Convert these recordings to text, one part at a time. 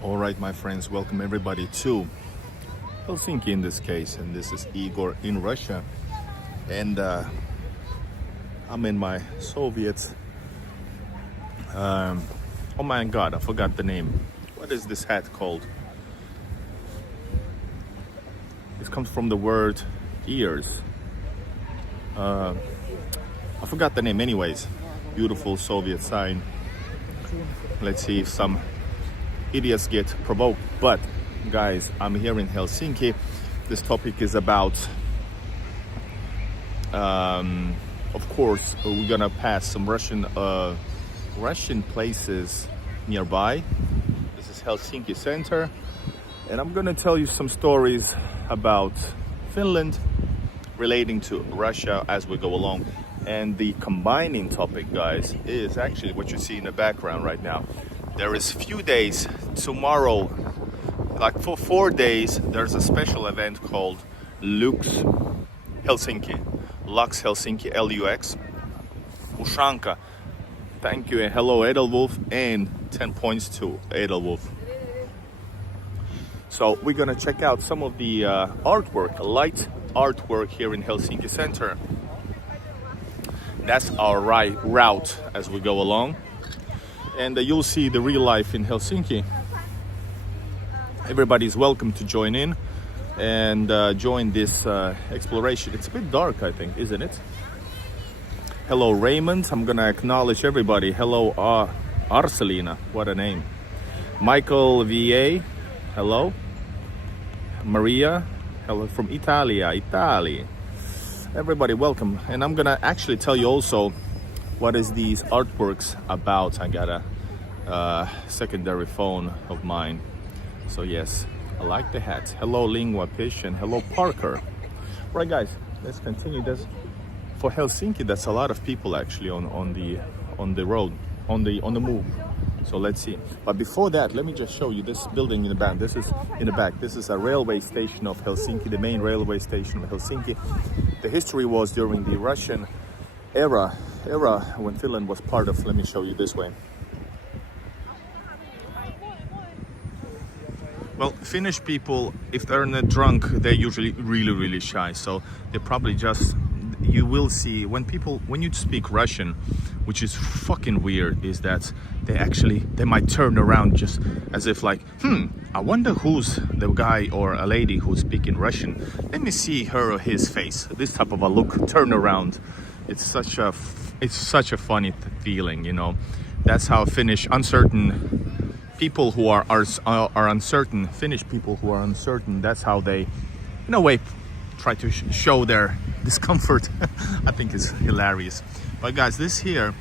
All right, my friends, welcome everybody to Helsinki in this case, and this is Igor in Russia, and I'm in my Soviet, oh my god, I forgot the name. What is this hat called? It comes from the word ears. I forgot the name anyways. Beautiful Soviet sign. Let's see if some idiots get provoked. But guys, I'm here in Helsinki. This topic is about of course we're gonna pass some Russian places nearby. This is Helsinki center, and I'm gonna tell you some stories about Finland relating to Russia as we go along. And the combining topic, guys, is actually what you see in the background right now. There is few days, tomorrow, like for 4 days, there's a special event called Lux Helsinki. Lux Helsinki, Lux. Ushanka, thank you, and hello Edelwolf, and 10 points to Edelwolf. So we're gonna check out some of the artwork, light artwork here in Helsinki center. That's our route as we go along. And you'll see the real life in Helsinki. Everybody's welcome to join in and join this exploration. It's a bit dark, I think, isn't it? Hello, Raymond. I'm gonna acknowledge everybody. Hello, Arcelina. What a name. Michael VA. Hello. Maria. Hello from Italia. Italy. Everybody, welcome. And I'm gonna actually tell you also what is these artworks about. I got a secondary phone of mine. So yes, I like the hat. Hello Lingua Pish, and hello Parker. Right guys, let's continue this. For Helsinki, that's a lot of people actually on the road, on the move. So let's see. But before that, let me just show you this building in the back. This is in the back. This is a railway station of Helsinki, the main railway station of Helsinki. The history was during the Russian era when Finland was part of. Let me show you this way. Well, Finnish people, if they're not drunk, they're usually really shy. So they probably just, you will see when you speak Russian, which is fucking weird, is that they might turn around just as if like, I wonder who's the guy or a lady who's speaking Russian. Let me see her or his face. This type of a look, turn around. It's such a funny feeling, you know. That's how Finnish uncertain people who are uncertain, Finnish people who are uncertain, that's how they, in a way, try to show their discomfort. I think it's hilarious. But guys, this here,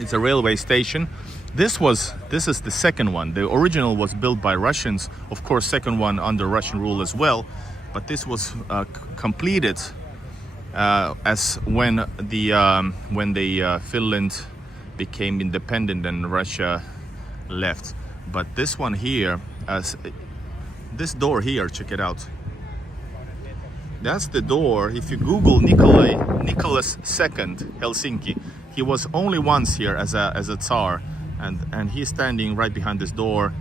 it's a railway station. This is the second one. The original was built by Russians, of course, second one under Russian rule as well. But this was completed as when the Finland became independent and Russia left. But this one here, this door here, check it out. That's the door. If you Google Nicholas II Helsinki, he was only once here as a Tsar, and he's standing right behind this door,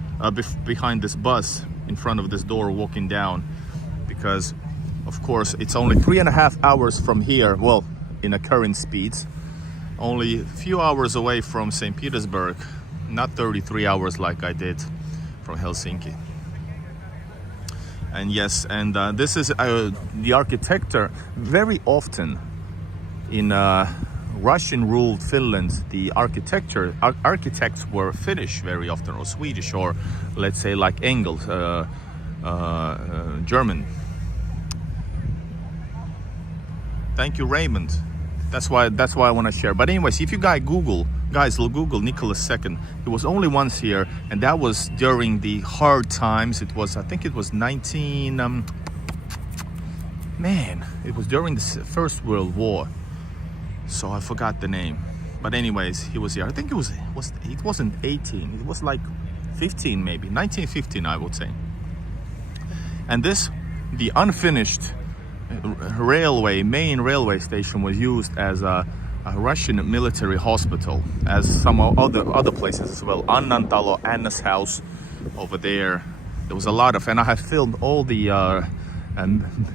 behind this bus, in front of this door, walking down, because Of course, it's only 3.5 hours from here, well, in a current speeds. Only a few hours away from St. Petersburg, not 33 hours like I did from Helsinki. And yes, and this is the architecture. Very often in Russian-ruled Finland, the architects were Finnish very often, or Swedish, or let's say like Engels, German. Thank you, Raymond. That's why I want to share. But anyways, if you guys Google Nicholas II, he was only once here, and that was during the hard times. It was, I think it was it was during the First World War. So I forgot the name. But anyways, he was here. I think it wasn't 18. It was like 15 maybe, 1915 I would say. And this, the unfinished main railway station, was used as a Russian military hospital, as some other places as well. Annantalo, Anna's house over there. There was a lot of, and I have filmed all the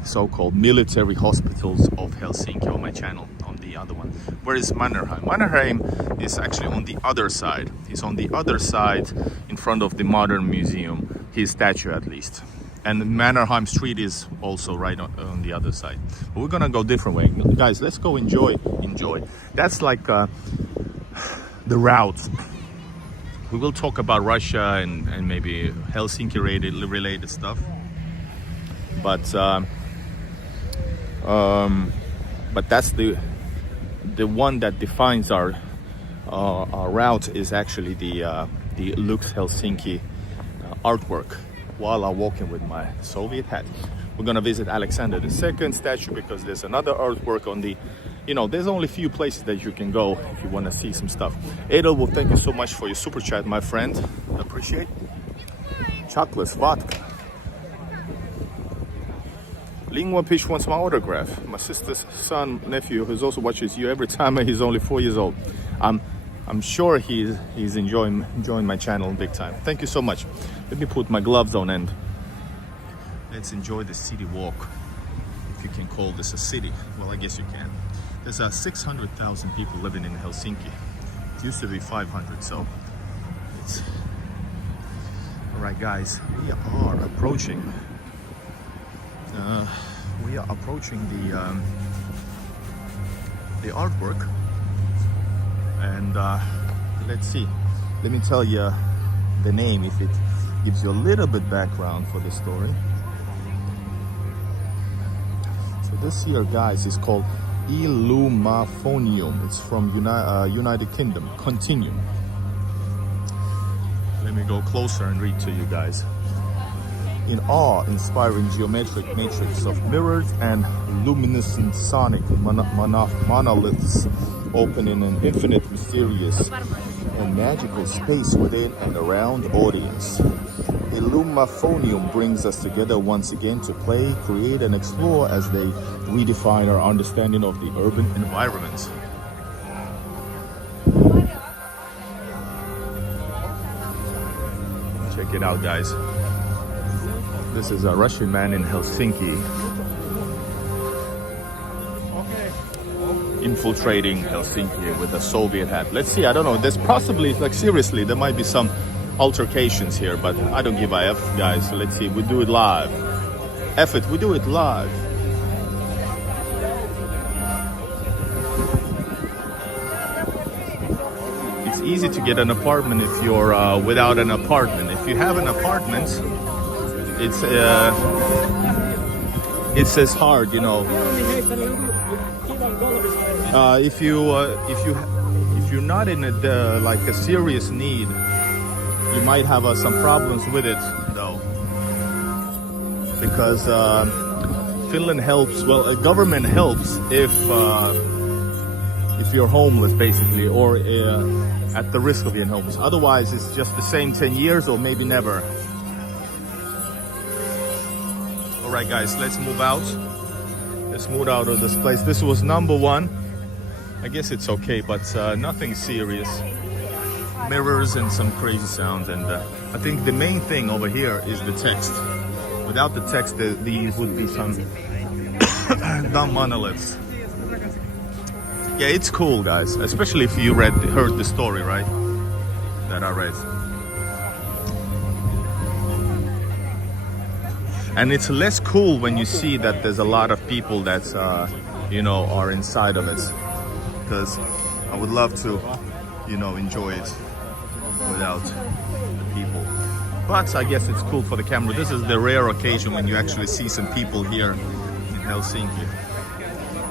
so-called military hospitals of Helsinki on my channel, on the other one. Where is Mannerheim? Mannerheim is actually on the other side. He's on the other side in front of the Modern Museum, his statue at least. And Mannerheim Street is also right on the other side. But we're gonna go different way. Guys, let's go enjoy. That's like the route. We will talk about Russia and maybe Helsinki related stuff. But that's the one that defines our route, is actually the Lux Helsinki artwork. While I'm walking with my Soviet hat, we're gonna visit Alexander II statue, because there's another artwork on the, there's only a few places that you can go if you want to see some stuff. Adel, well, thank you so much for your super chat, my friend. Appreciate. Chocolates, vodka. Lingua Pish wants my autograph. My sister's son, nephew, who also watches you every time, and he's only 4 years old. I'm sure he's enjoying my channel big time. Thank you so much. Let me put my gloves on and let's enjoy the city walk. If you can call this a city. Well, I guess you can. There's 600,000 people living in Helsinki. It used to be 500, so it's... All right, guys, we are approaching the artwork. And let's see, let me tell you the name, if it gives you a little bit background for the story. So this here, guys, is called Illumium. It's from United Kingdom. Continue. Let me go closer and read to you guys. In awe-inspiring geometric matrix of mirrored and luminescent sonic monoliths, opening an infinite, mysterious, and magical space within and around the audience. Illumium brings us together once again to play, create, and explore as they redefine our understanding of the urban environment. Check it out, guys. This is a Russian man in Helsinki infiltrating Helsinki with a Soviet hat. Let's see, I don't know, there's possibly, like seriously, there might be some altercations here, but I don't give a F, guys. So let's see, we do it live. F it, we do it live. It's easy to get an apartment if you're without an apartment. If you have an apartment, it's as hard, you know. If you're not in like a serious need, you might have some problems with it, though, because Finland helps. Well, a government helps if you're homeless, basically, or at the risk of being homeless. Otherwise, it's just the same 10 years or maybe never. All right, guys, let's move out. Let's move out of this place. This was number one. I guess it's okay, but nothing serious. Mirrors and some crazy sounds, and I think the main thing over here is the text. Without the text, these would be some Dumb monoliths. Yeah, it's cool, guys. Especially if you heard the story, right? That I read. And it's less cool when you see that there's a lot of people that, you know, are inside of it. Because I would love to, you know, enjoy it without the people. But I guess it's cool for the camera. This is the rare occasion when you actually see some people here in Helsinki.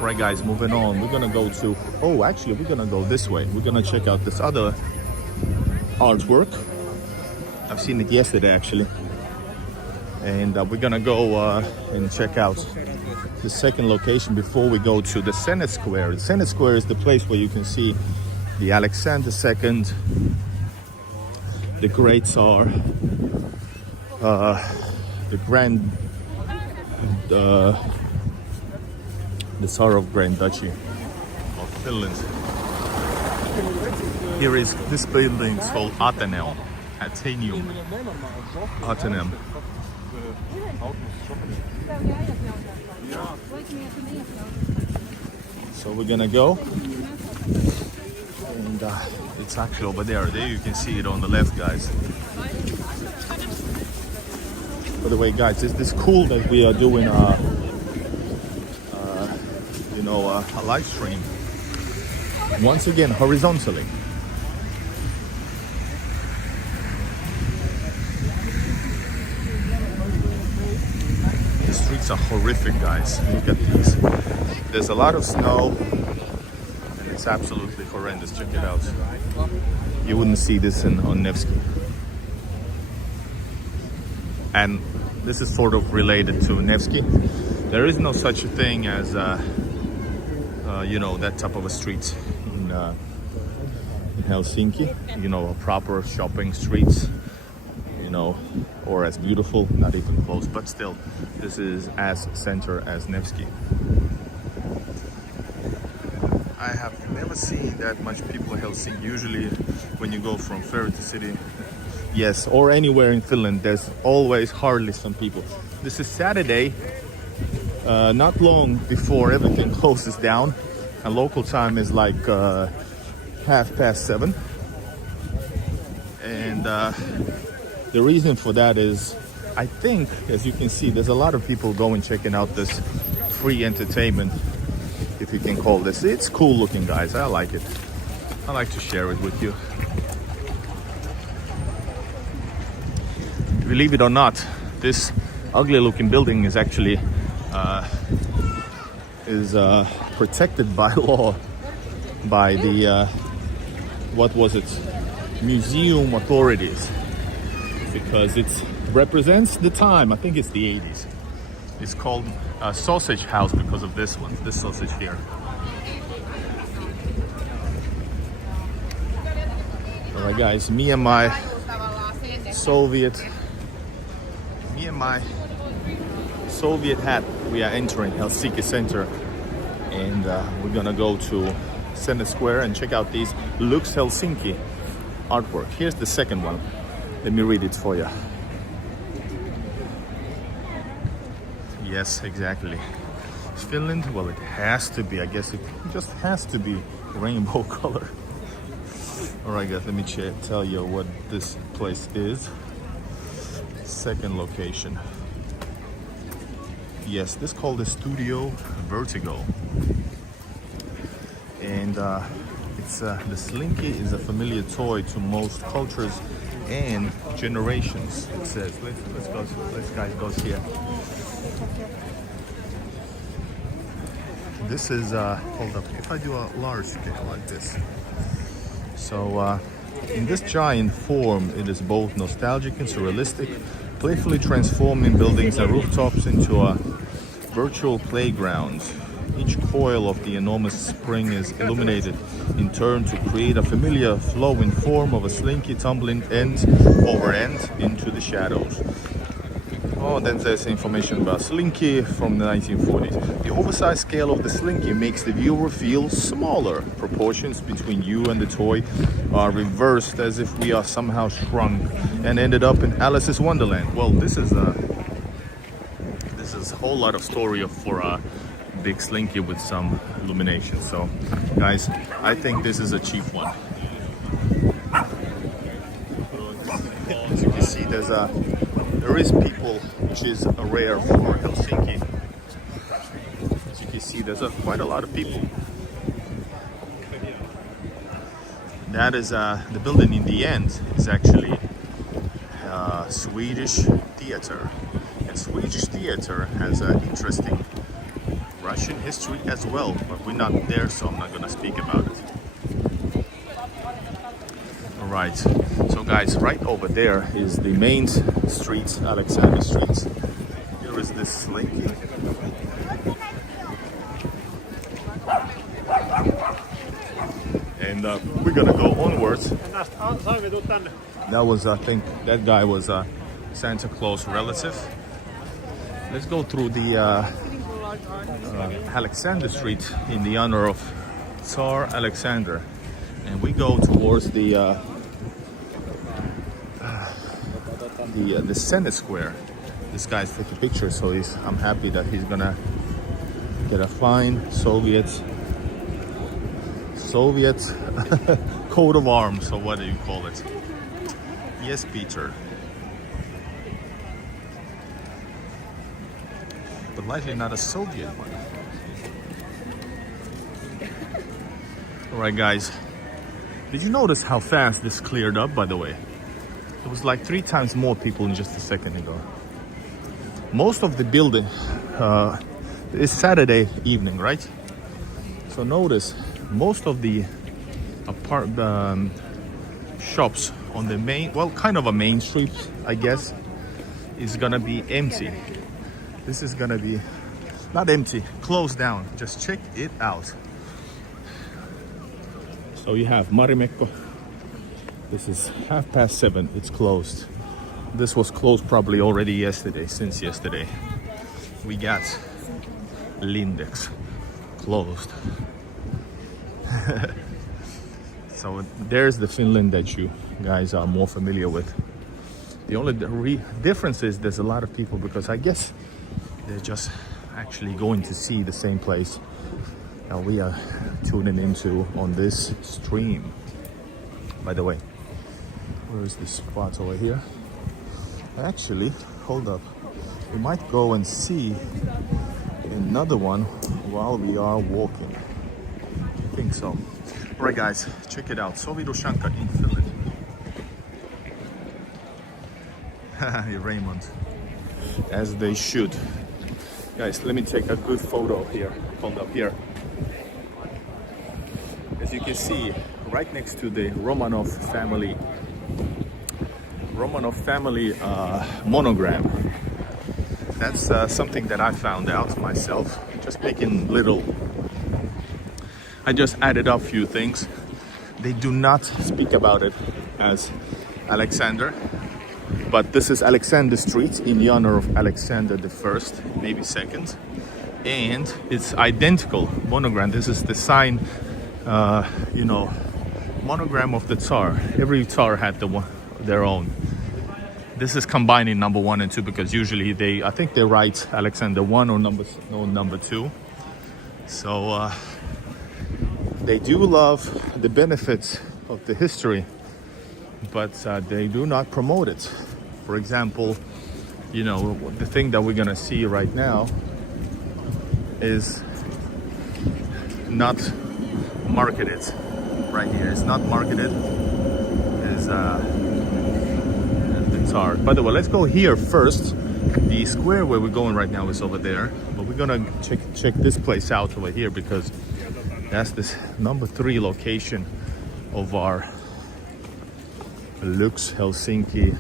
Right, guys, moving on. We're gonna go to, oh, actually, we're gonna go this way. We're gonna check out this other artwork. I've seen it yesterday, actually. And we're gonna go and check out the second location before we go to the Senate Square. The Senate Square is the place where you can see the Alexander II, the Great Tsar, the Tsar of Grand Duchy of Finland. Here is this building called Atheneum. Atheneum. So we're gonna go, and it's actually over there. There you can see it on the left, guys. By the way, guys, it's cool that we are doing you know, a live stream once again horizontally. The streets are horrific, guys. Look at these. There's a lot of snow and it's absolutely horrendous. Check it out. You wouldn't see this on Nevsky. And this is sort of related to Nevsky. There is no such a thing as you know, that type of a street in Helsinki. You know, a proper shopping streets, you know, or as beautiful, not even close, but still, this is as center as Nevsky. I have never seen that much people in Helsinki. Usually when you go from ferry to city, yes, or anywhere in Finland, there's always hardly some people. This is Saturday, not long before everything closes down, and local time is like 7:30. And the reason for that is, I think, as you can see, there's a lot of people going checking out this free entertainment, if you can call this. It's cool looking, guys. I like it. I like to share it with you. Believe it or not, this ugly looking building is actually protected by law by the what was it, museum authorities, because it represents the time. I think it's the 80s. It's called a sausage house because of this one, this sausage here. All right, guys, me and my Soviet hat, we are entering Helsinki center, and we're gonna go to Senate Square and check out these Lux Helsinki artwork. Here's the second one. Let me read it for you. Yes, exactly. Finland, well, it has to be. I guess it just has to be rainbow color. All right, guys, let me tell you what this place is. Second location. Yes, this is called the Studio Vertigo. And it's the Slinky is a familiar toy to most cultures and generations. It says, let's guys go here. This is hold up. If I do a large scale like this, so in this giant form, it is both nostalgic and surrealistic, playfully transforming buildings and rooftops into a virtual playground. Each coil of the enormous spring is illuminated in turn to create a familiar flowing form of a Slinky tumbling end over end into the shadows. Oh, then there's information about Slinky from the 1940s. The oversized scale of the Slinky makes the viewer feel smaller. Proportions between you and the toy are reversed, as if we are somehow shrunk and ended up in Alice's Wonderland. Well, this is a whole lot of story for big Slinky with some illumination. So guys, I think this is a cheap one. As you can see, there is people, which is rare for Helsinki. As you can see, there's quite a lot of people. That is the building in the end is actually Swedish theater. And Swedish theater has an interesting Russian history as well, but we're not there, so I'm not gonna speak about it. All right, so guys, right over there is the main street, Alexander Street. Here is this Slinky. And we're gonna go onwards. That was, I think, that guy was a Santa Claus relative. Let's go through the Alexander Street in the honor of Tsar Alexander, and we go towards the Senate Square. This guy's taking pictures, so I'm happy that he's gonna get a fine Soviet coat of arms, or what do you call it? Yes, Peter. But likely not a Soviet one. All right, guys. Did you notice how fast this cleared up, by the way? It was like 3 times more people in just a second ago. Most of the building is Saturday evening, right? So notice most of the shops on the main, well, kind of a main street, I guess, is gonna be empty. This is gonna be not empty, closed down. Just check it out. So you have Marimekko. This is 7:30. It's closed. This was closed probably already yesterday, since yesterday. We got Lindex closed. So there's the Finland that you guys are more familiar with. The only difference is there's a lot of people, because I guess they're just actually going to see the same place that we are tuning into on this stream. By the way, where is this spot over here? Actually, hold up. We might go and see another one while we are walking. I think so. All right, guys, check it out. Soviet Ushanka in Finland. Raymond, as they should. Guys, let me take a good photo here. Hold up here. As you can see, right next to the Romanov family monogram. That's something that I found out myself. Just making little. I just added up a few things. They do not speak about it as Alexander, but this is Alexander Street in the honor of Alexander the First, maybe second, and it's identical monogram. This is the sign, monogram of the Tsar. Every Tsar had their own. This is combining number 1 and 2, because usually I think they write Alexander 1 or number 2. So they do love the benefits of the history, but they do not promote it. For example, the thing that we're gonna see right now is not marketed right here. It's not marketed. Is the Tsar. By the way, let's go here first. The square where we're going right now is over there, but we're gonna check this place out over here, because that's this number 3 location of our Lux Helsinki,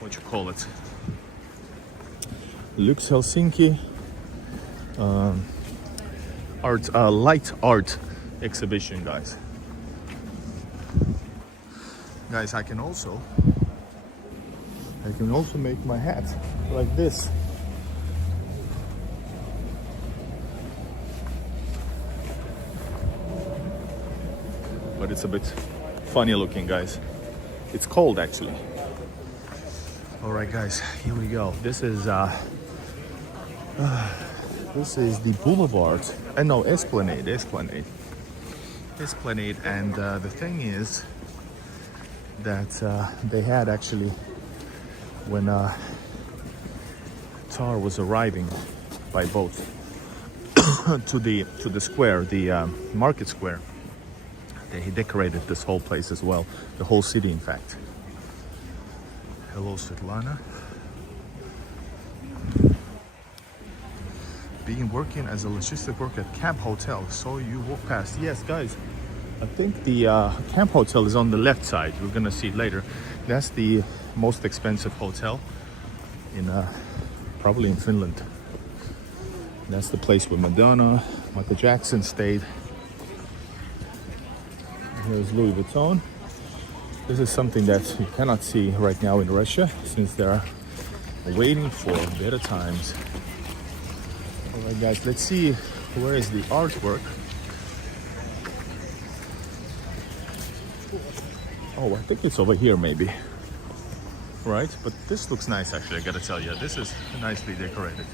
what you call it? Lux Helsinki light art exhibition, guys. Guys, I can also make my hat like this. But it's a bit funny looking, guys. It's cold, actually. All right, guys, here we go. This is This is the Boulevard, no, Esplanade, and the thing is that they had actually, when Tsar was arriving by boat to the square, the market square, he decorated this whole place as well, the whole city in fact. Hello Svetlana. Being working as a logistic worker at Camp Hotel, so you walk past. Yes guys, I think the Camp Hotel is on the left side. We're gonna see it later. That's the most expensive hotel in probably in Finland. That's the place where Madonna, Michael Jackson stayed. Here's Louis Vuitton. This is something that you cannot see right now in Russia since they're waiting for better times. Alright guys, let's see where is the artwork. Oh, I think it's over here maybe. Right? But this looks nice actually, I gotta tell you. This is nicely decorated.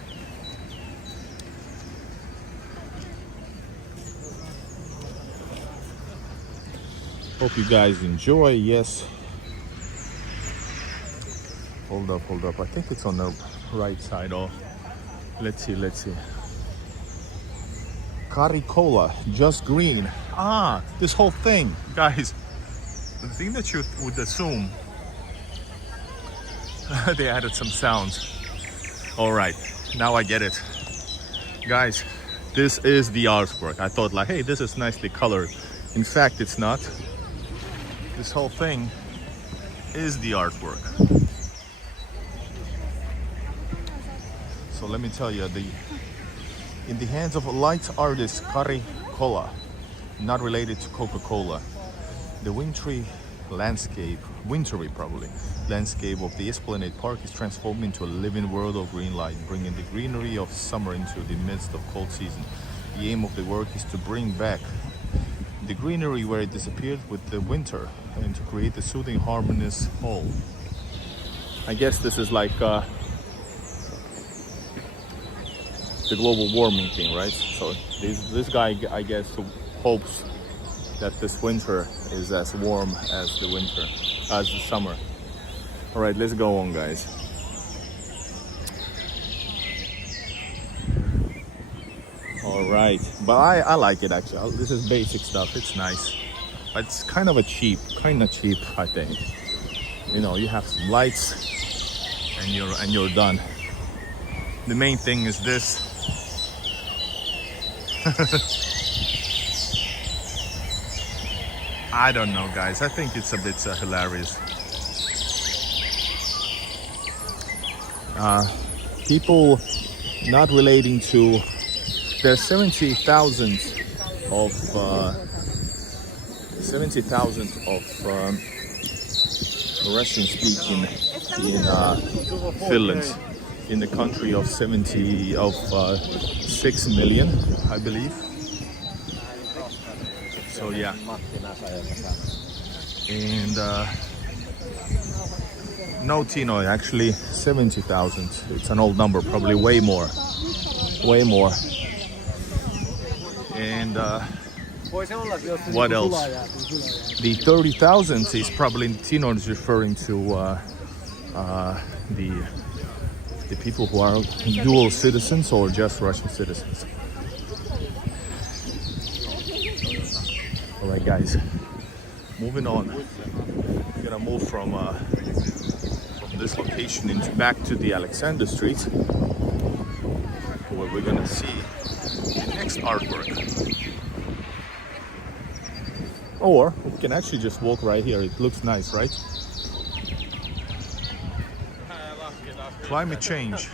Hope you guys enjoy. Yes. Hold up. I think it's on the right side. Oh, let's see. Caricola, just green. Ah, this whole thing, guys. The thing that you would assume, they added some sounds. All right, now I get it. Guys, this is the artwork. I thought like, hey, this is nicely colored. In fact, it's not. This whole thing is the artwork. So let me tell you, in the hands of a light artist, Kari Kola, not related to Coca-Cola, the wintry landscape of the Esplanade Park is transformed into a living world of green light, bringing the greenery of summer into the midst of cold season. The aim of the work is to bring back the greenery where it disappeared with the winter and to create a soothing, harmonious whole. I guess this is like the global warming thing, right? So this guy, I guess, hopes that this winter is as warm as the summer. All right, let's go on, guys. All right, but I like it actually. This is basic stuff. It's nice, but it's kind of cheap, I think. You know, you have some lights, and you're done. The main thing is this. I don't know, guys. I think it's a bit hilarious. People not relating to. There's 70,000 of Russian speaking in Finland, in the country of 6 million, I believe. So yeah, and no, Tino, actually 70,000. It's an old number, probably way more. And what else? The 30,000 is probably, Tino is referring to the people who are dual citizens or just Russian citizens. All right, guys, moving on. We're gonna move from this location back to the Alexander Street, where we're gonna see the next artwork. Or we can actually just walk right here. It looks nice, right? Climate change.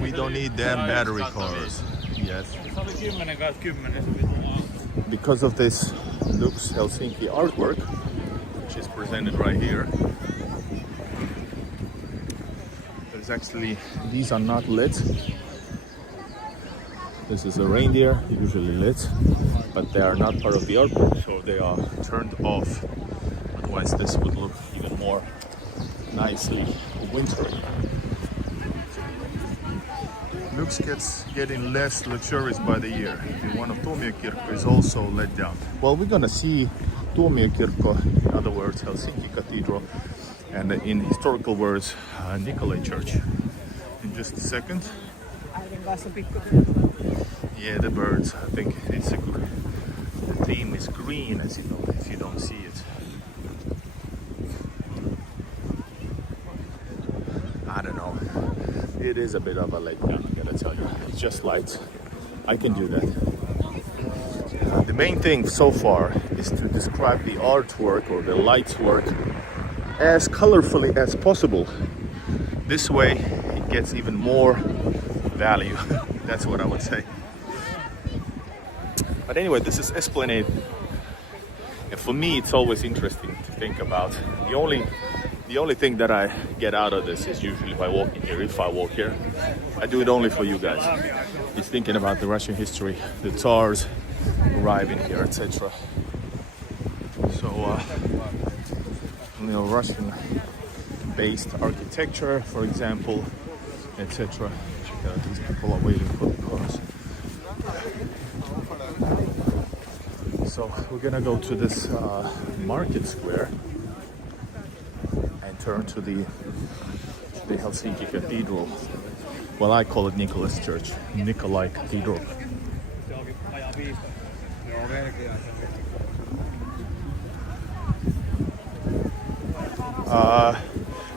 We don't need damn battery cars. Yes. Because of this Lux Helsinki artwork, which is presented right here. There's actually, these are not lit. This is a reindeer, usually lit, but they are not part of the artwork, so they are turned off. Otherwise this would look even more nicely wintry. Lux gets getting less luxurious by the year. The one of Tuomiokirkko is also let down. Well, we're gonna see Tuomiokirkko, in other words, Helsinki Cathedral, and in historical words, Nikolai Church. In just a second. Yeah, the birds. I think it's a good. The theme is green, as you know, if you don't see it. I don't know. It is a bit of a letdown, I gotta tell you. It's just lights. I can do that. The main thing so far is to describe the artwork or the light work as colorfully as possible. This way it gets even more value. That's what I would say. But anyway, this is Esplanade. And for me, it's always interesting to think about. The only thing that I get out of this is usually by walking here, if I walk here. I do it only for you guys. It's thinking about the Russian history, the Tsars arriving here, etc. So, Russian-based architecture, for example, etc. Check out, these people are waiting for the cars. So we're gonna go to this market square and turn to the Helsinki Cathedral. Well, I call it Nicholas Church, Nikolai Cathedral.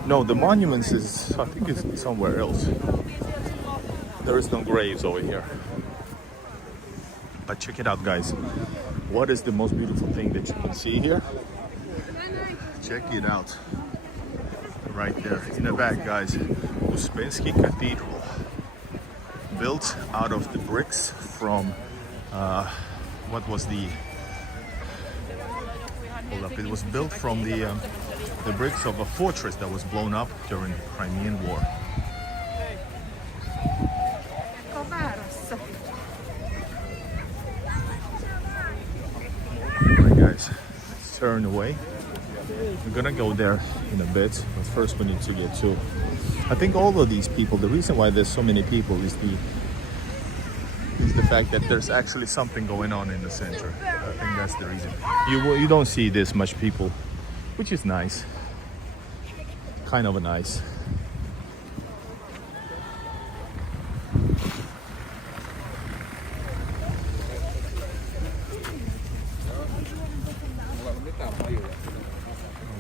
No, the monuments is, I think it's somewhere else. There is no graves over here. But check it out, guys. What is the most beautiful thing that you can see here? Check it out. Right there in the back, guys. Ushanka Cathedral. Built out of the bricks from what was the... Hold up, it was built from the bricks of a fortress that was blown up during the Crimean War. Alright guys, let's turn away. We're gonna go there in a bit, but first we need to get to... I think all of these people, the reason why there's so many people is the fact that there's actually something going on in the center. I think that's the reason. You don't see this much people, which is nice. Kind of a nice.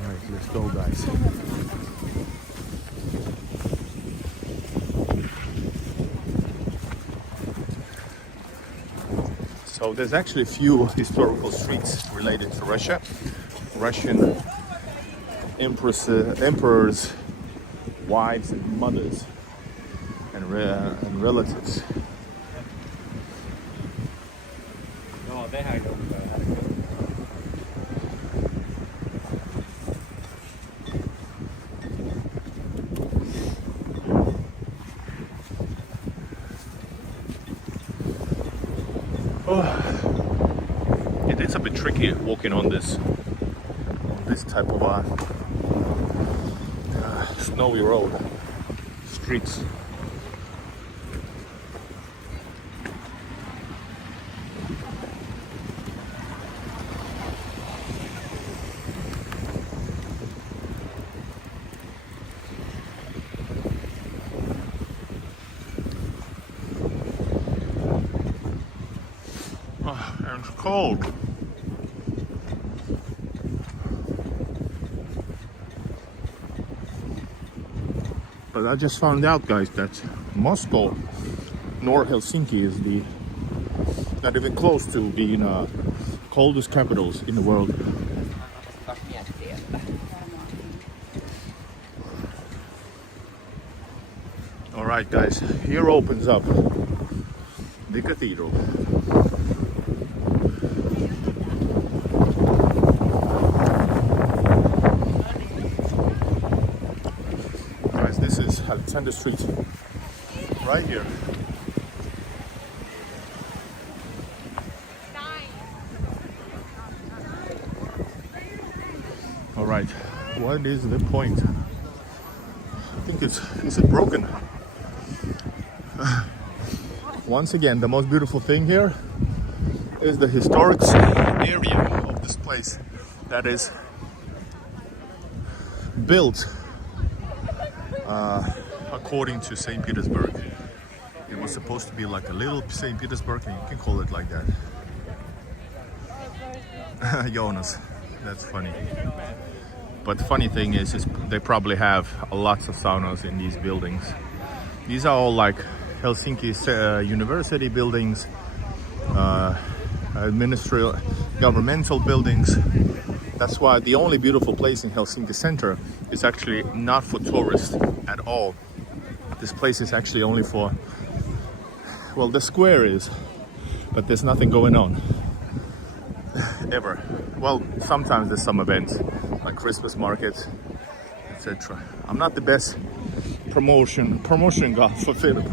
Alright, let's go, guys. So there's actually a few historical streets related to Russia. Russian emperors, wives and mothers and relatives. No, they had It's a bit tricky walking on this type of snowy road streets. And it's cold. But I just found out, guys, that Moscow nor Helsinki is not even close to being coldest capitals in the world. All right, guys, here opens up the cathedral. This is Alexander Street, right here. All right, what is the point? I think is it broken? once again, the most beautiful thing here is the historic area of this place that is built according to St. Petersburg. It was supposed to be like a little St. Petersburg, and you can call it like that. Jonas, that's funny. But the funny thing is they probably have lots of saunas in these buildings. These are all like Helsinki university buildings, administrative governmental buildings. That's why the only beautiful place in Helsinki center is actually not for tourists at all. This place is actually only for, well, the square is, but there's nothing going on ever. Well, sometimes there's some events like Christmas markets, etc. I'm not the best promotion guy for Finland.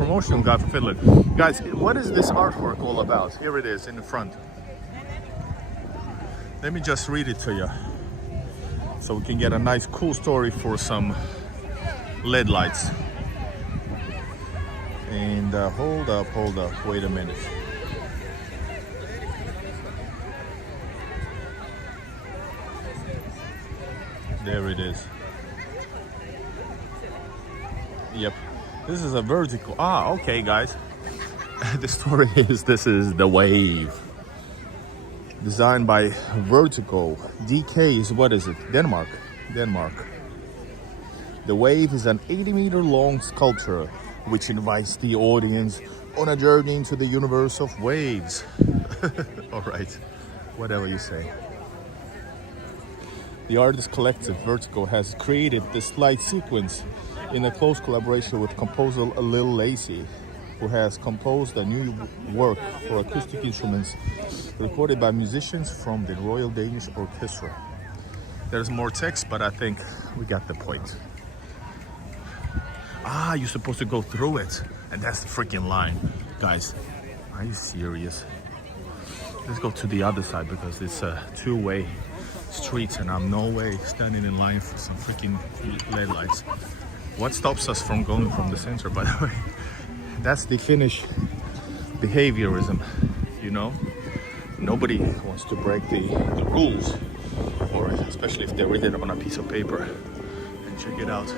Guys, what is this artwork all about? Here it is in the front. Let me just read it to you so we can get a nice cool story for some LED lights. And hold up, wait a minute. There it is. Yep, this is a vertical. Ah, okay, guys. The story is this is the wave. Designed by Vertigo. DK is, what is it? Denmark. The wave is an 80-meter long sculpture which invites the audience on a journey into the universe of waves. All right, whatever you say. The artist collective Vertigo has created this light sequence in a close collaboration with composer Lil Lacy, who has composed a new work for acoustic instruments recorded by musicians from the Royal Danish Orchestra. There's more text, but I think we got the point. Ah, you're supposed to go through it, and that's the freaking line. Guys, are you serious? Let's go to the other side because it's a two-way street and I'm no way standing in line for some freaking LED lights. What stops us from going from the center, by the way? That's the Finnish behaviorism, you know? Nobody wants to break the rules, or especially if they're written on a piece of paper. And check it out.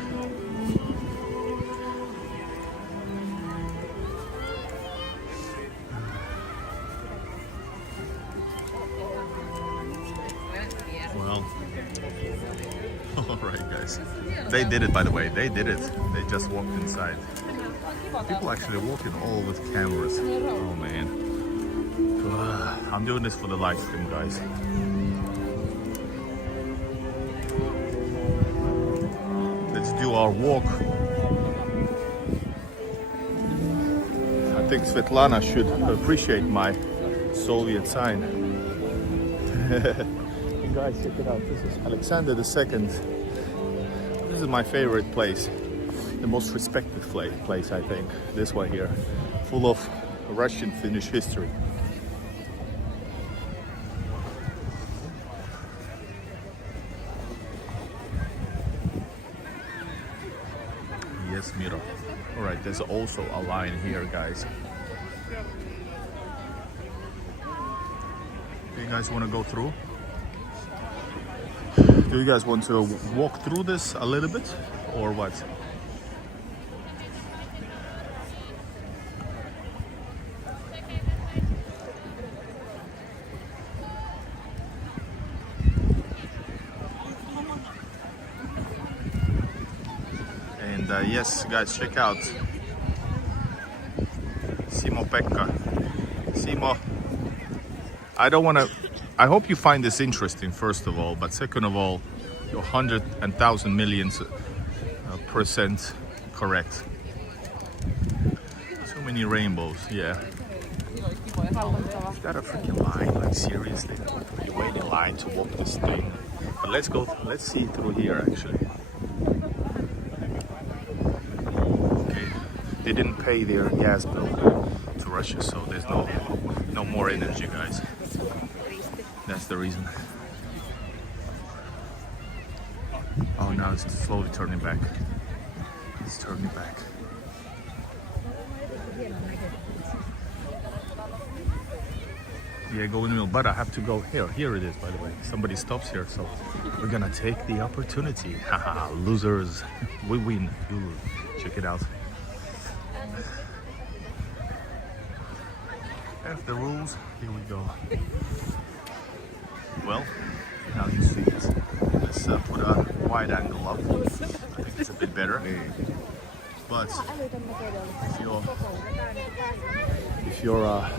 Well, all right, guys. They did it, by the way. They did it. They just walked inside. People actually walking all with cameras. Oh man. I'm doing this for the live stream, guys. Let's do our walk. I think Svetlana should appreciate my Soviet sign. Guys, check it out. This is Alexander II. This is my favorite place. The most respected place, I think. This one here, full of Russian-Finnish history. Yes, Miro. All right, there's also a line here, guys. Do you guys want to go through? Do you guys want to walk through this a little bit, or what? And yes, guys, check out Simo-Pekka. Simo, I hope you find this interesting, first of all, but second of all, you're 100,000,000,000% correct. So many rainbows, yeah. Is that a freaking line? Like, seriously? You wait in line to walk this thing? But let's go, let's see through here, actually. Okay, they didn't pay their gas bill to Russia, so there's no more energy, guys. That's the reason. Oh, now it's slowly turning back. It's turning back. Yeah, go in the middle. But I have to go here. Here it is, by the way. Somebody stops here, so we're gonna take the opportunity. Haha, losers. We win. You lose. Check it out. F the rules. Here we go. Well, now you see it. Let's put a wide angle up. I think it's a bit better. But if you're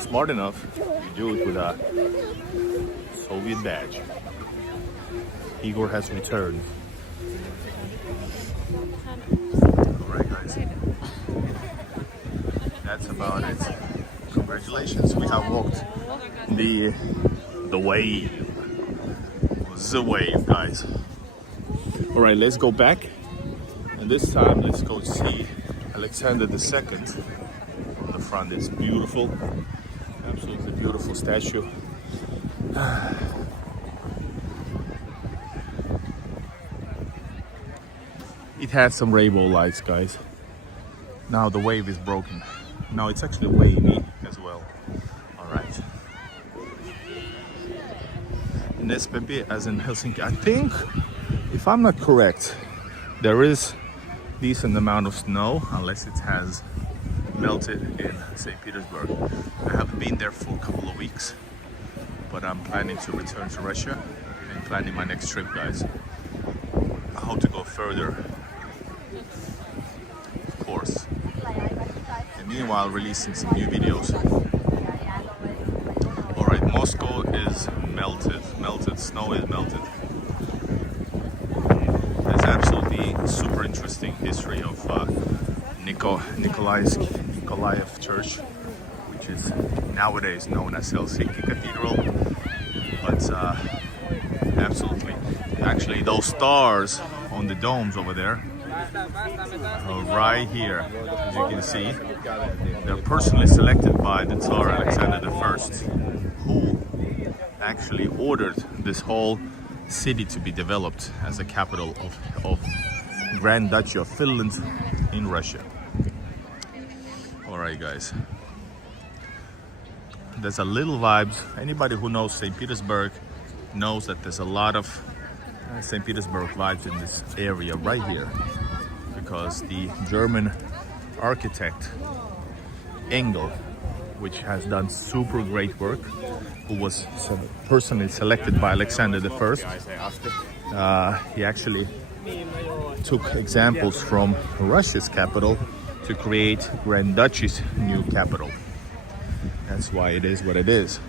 smart enough, you do it with a Soviet badge. Igor has returned. Alright guys, that's about it. Congratulations, we have walked the wave guys. Alright, let's go back, and this time let's go see Alexander II from the front. It's beautiful, absolutely beautiful statue. It has some rainbow lights guys. Now the wave is broken. No, it's actually wavy as well. Alright. In Esplanade, as in Helsinki, I think, if I'm not correct, there is decent amount of snow, unless it has melted in St. Petersburg. I haven't been there for a couple of weeks, but I'm planning to return to Russia and planning my next trip, guys. I hope to go further, of course. And meanwhile, releasing some new videos. Alright, Moscow is melted. Snow is melted. There's absolutely super interesting history of Nikolaev Church, which is nowadays known as Helsinki Cathedral. But absolutely, actually those stars on the domes over there, right here, as you can see, they're personally selected by the Tsar Alexander I, who actually ordered this whole city to be developed as a capital of Grand Duchy of Finland in Russia. Alright guys, there's a little vibes. Anybody who knows St. Petersburg knows that there's a lot of St. Petersburg vibes in this area right here, because the German architect Engel, which has done super great work, who was personally selected by Alexander I, he actually took examples from Russia's capital to create Grand Duchy's new capital. That's why it is what it is.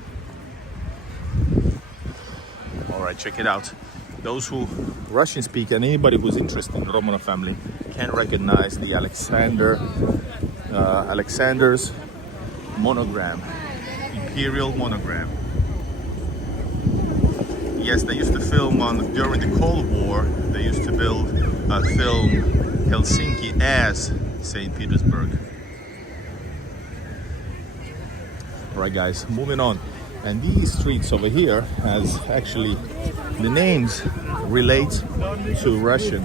Alright, check it out. Those who Russian speak and anybody who's interested in the Romanov family can recognize the Alexander's monogram, imperial monogram. Yes, they used to film during the Cold War. They used to film Helsinki as St. Petersburg. Alright guys, moving on. And these streets over here has actually, the names relate to a Russian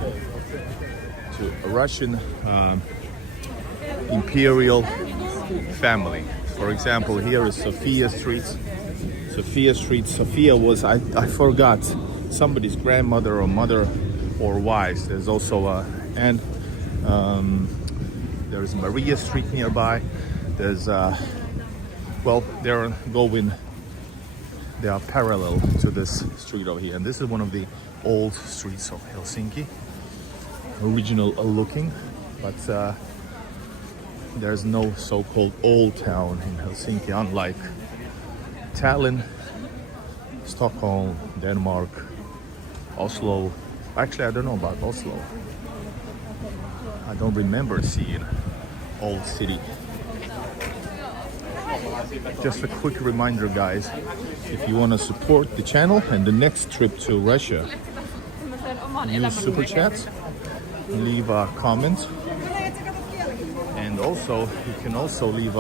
imperial family. For example, here is Sophia Street. Sophia was, I forgot, somebody's grandmother or mother or wives. There's also there's Maria Street nearby. There's well, they are parallel to this street over here, and this is one of the old streets of Helsinki, original looking, but there's no so-called old town in Helsinki, unlike Tallinn, Stockholm, Denmark, Oslo. Actually, I don't know about Oslo. I don't remember seeing old city. Just a quick reminder, guys, if you want to support the channel and the next trip to Russia, use super chats, leave a comment, and also you can also use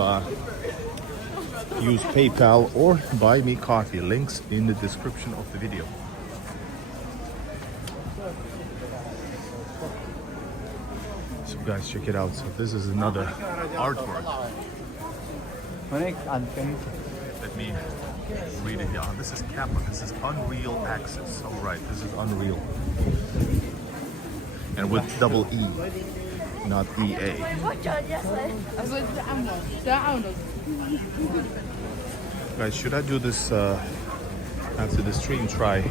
PayPal or buy me coffee. Links in the description of the video. So guys, check it out. So this is another artwork. Let me read it here. This is Kappa. This is Unreal Access. All right, this is Unreal. And with double E, not EA. Guys, should I do this after the stream? Try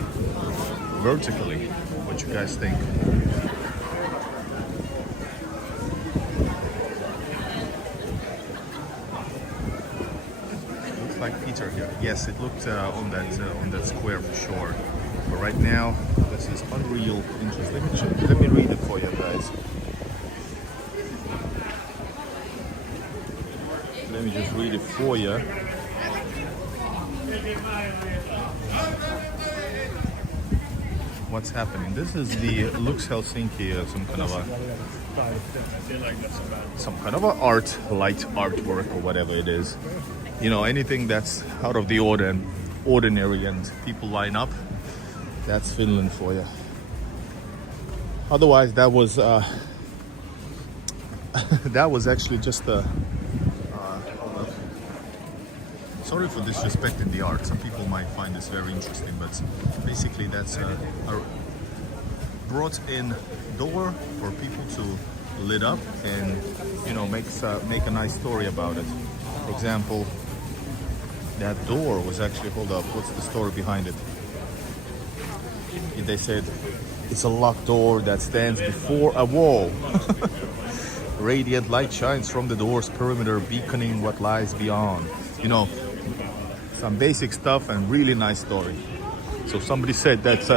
vertically. What you guys think? Looks like Peter here. Yes, it looked on that square for sure. But right now, this is Unreal Interest. Let me read it for you guys. Let me just read it for you. What's happening? This is the Lux Helsinki, some kind of a light artwork or whatever it is. You know, anything that's out of the ordinary and people line up. That's Finland for you. Otherwise, that was that was actually just a. Sorry for disrespecting the art. Some people might find this very interesting, but basically that's a brought-in door for people to lit up and make a nice story about it. For example, that door was actually, hold up, what's the story behind it? They said it's a locked door that stands before a wall. Radiant light shines from the door's perimeter, beaconing what lies beyond. Some basic stuff and really nice story. So somebody said that's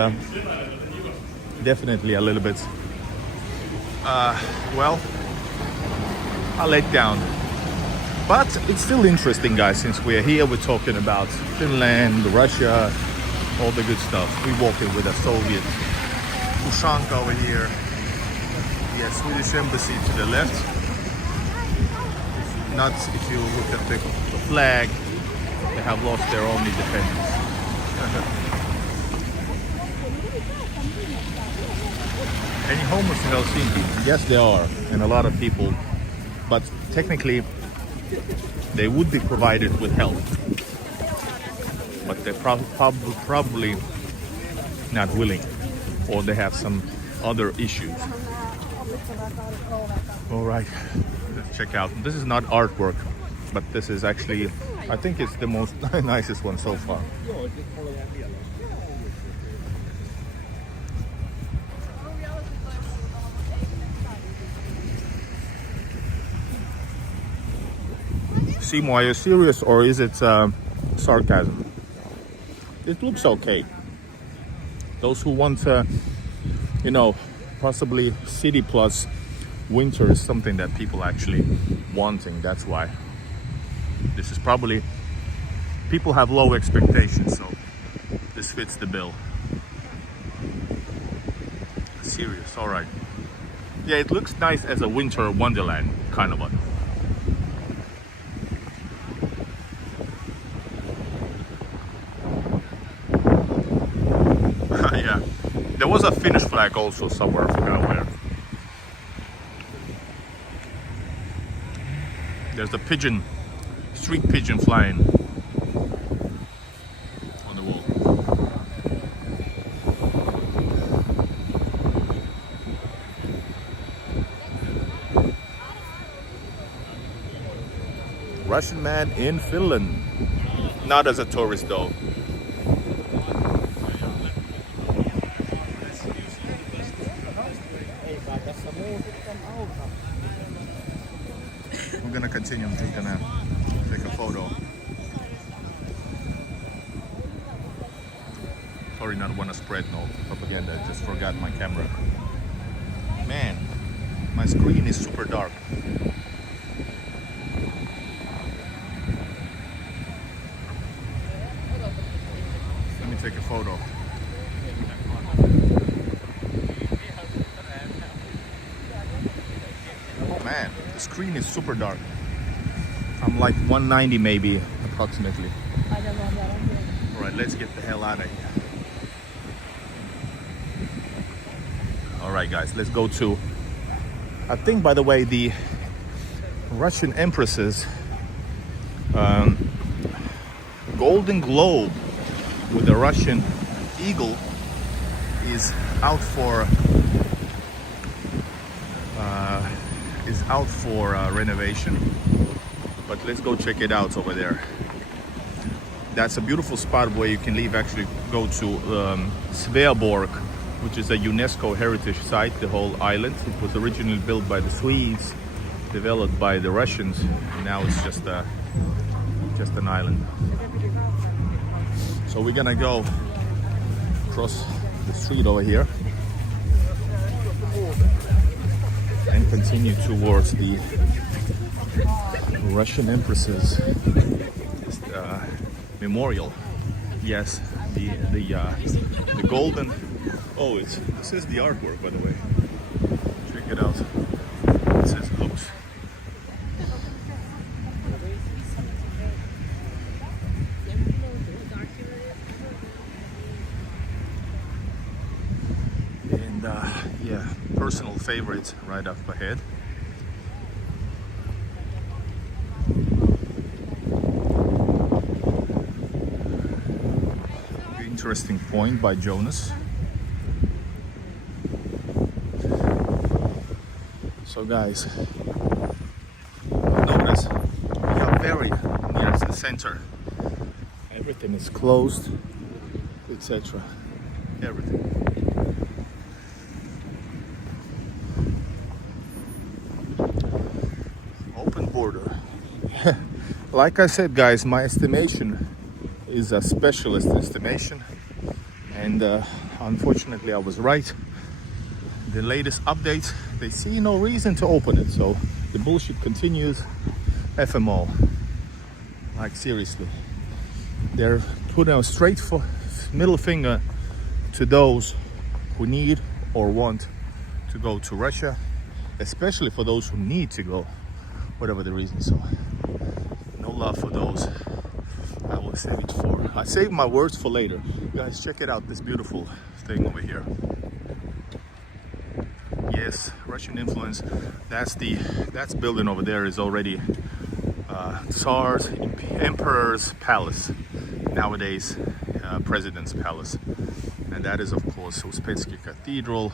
definitely a little bit well, I let down. But it's still interesting, guys. Since we're here, we're talking about Finland, Russia, all the good stuff. We're walking with a Soviet Ushanka over here. The Swedish embassy to the left. Not if you look at the flag, they have lost their own independence. Any homeless in Helsinki? Yes, there are, and a lot of people. But technically, they would be provided with help. But they're probably not willing, or they have some other issues. All right, let's check out. This is not artwork, but this is actually, I think it's the most nicest one so far. Simo, are you serious or is it sarcasm? It looks okay. Those who want, possibly city plus winter is something that people actually wanting. That's why. This is probably, people have low expectations, so this fits the bill. Serious, all right. Yeah, it looks nice as a winter wonderland, kind of a. Yeah, there was a Finnish flag also somewhere, I forgot where. There's the pigeon, street pigeon flying on the wall. Russian man in Finland. Not as a tourist though. We're gonna continue. I'm just gonna take a photo. Sorry, not want to spread no propaganda. I just forgot my camera. Man, my screen is super dark. Let me take a photo. Oh man, the screen is super dark. I'm like 190 maybe, approximately. Alright, let's get the hell out of here. Alright guys, let's go to, I think by the way, the Russian empresses Golden globe with the Russian eagle is out for renovation, but let's go check it out over there. That's a beautiful spot where you can leave, actually go to Sveaborg, which is a UNESCO heritage site, the whole island. It was originally built by the Swedes, developed by the Russians, and now it's just an island. So we're gonna go across the street over here and continue towards the Russian Empress's memorial. Yes, the golden. Oh, this is the artwork, by the way. Check it out. It says Lux. And yeah, personal favorite right up ahead. Interesting point by Jonas. So guys, notice we are very near the center. Everything is closed, etc. Everything. Open border. Like I said, guys, my estimation is a specialist estimation, and unfortunately I was right. The latest updates, they see no reason to open it, so the bullshit continues. FMO, like seriously, they're putting a straight middle finger to those who need or want to go to Russia, especially for those who need to go, whatever the reason. So no love for those. I will save it for, I save my words for later. Guys, check it out, this beautiful thing over here. Yes, Russian influence. That's building over there is already Tsar's, Emperor's palace. Nowadays, President's palace. And that is, of course, Uspensky Cathedral.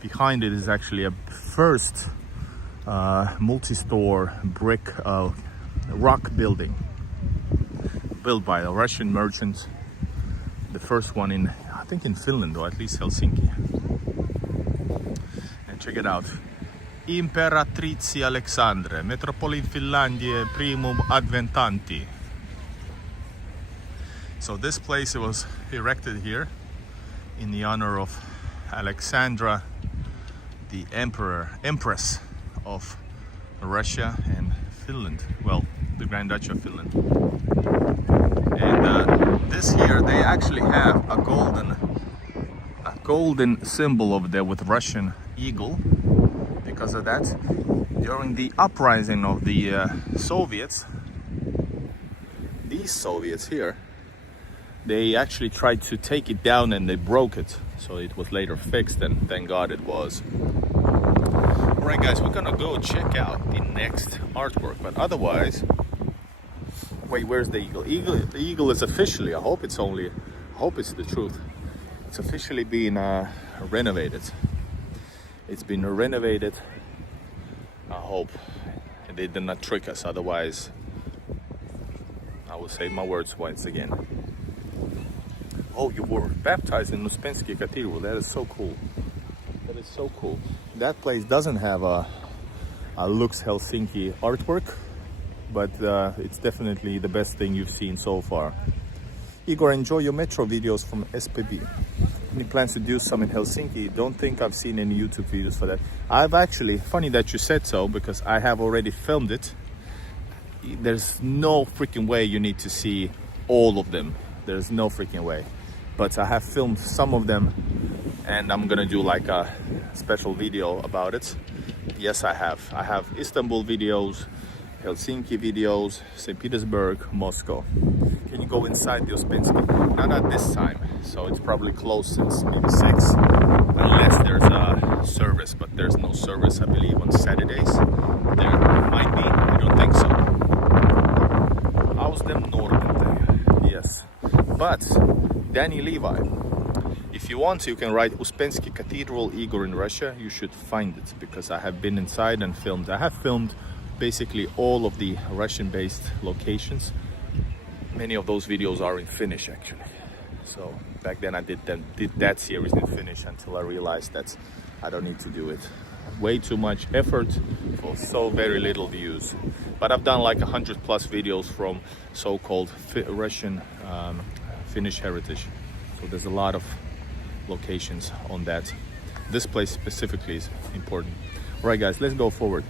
Behind it is actually a first multi-store brick rock building, built by a Russian merchant. The first one in, I think, in Finland, or at least Helsinki. And check it out. Imperatrice Alexandre, Metropolitan Finlandiae Primum Adventanti. So this place, it was erected here in the honor of Alexandra, the Empress of Russia and Finland. Well, the Grand Duchy of Finland. And this year they actually have a golden symbol over there with Russian eagle. Because of that, during the uprising of the Soviets, these Soviets here, they actually tried to take it down and they broke it. So it was later fixed, and thank God it was. Alright guys, we're gonna go check out the next artwork, but otherwise, wait, where's the eagle? The eagle is officially, I hope it's the truth. It's officially been renovated. It's been renovated. I hope they did not trick us, otherwise I will say my words once again. Oh, you were baptized in Uspensky Cathedral. That is so cool. That is so cool. That place doesn't have a Lux Helsinki artwork, but it's definitely the best thing you've seen so far. Igor, enjoy your metro videos from SPB. Any plans to do some in Helsinki? Don't think I've seen any YouTube videos for that. I've actually, funny that you said so, because I have already filmed it. There's no freaking way you need to see all of them. There's no freaking way. But I have filmed some of them, and I'm gonna do like a special video about it. Yes, I have. I have Istanbul videos, Helsinki videos, St. Petersburg, Moscow. Can you go inside the Uspensky? Not at this time, so it's probably closed since maybe 6, unless there's a service, but there's no service, I believe, on Saturdays. There might be, I don't think so. But Danny Levi, if you want, you can write Uspensky Cathedral Igor in Russia. You should find it, because I have been inside and filmed. I have filmed basically all of the Russian-based locations. Many of those videos are in Finnish actually. So back then I did that series in Finnish until I realized that I don't need to do it. Way too much effort for so very little views. But I've done like 100+ videos from so-called Russian Finnish heritage. So there's a lot of locations on that. This place specifically is important. All right, guys, let's go forward.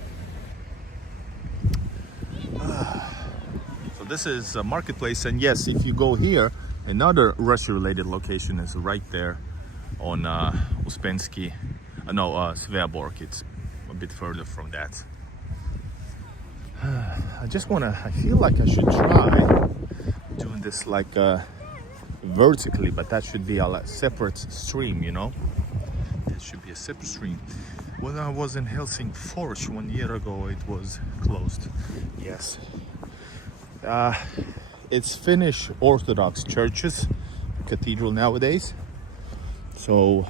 So this is a marketplace, and yes, if you go here, another Russia-related location is right there on Uspensky. Sveaborg. It's a bit further from that. I feel like I should try doing this like vertically, but that should be a separate stream, you know? It should be a separate stream. When I was in Helsinki Forge 1 year ago, it was closed. Yes. It's Finnish Orthodox churches, cathedral nowadays. So,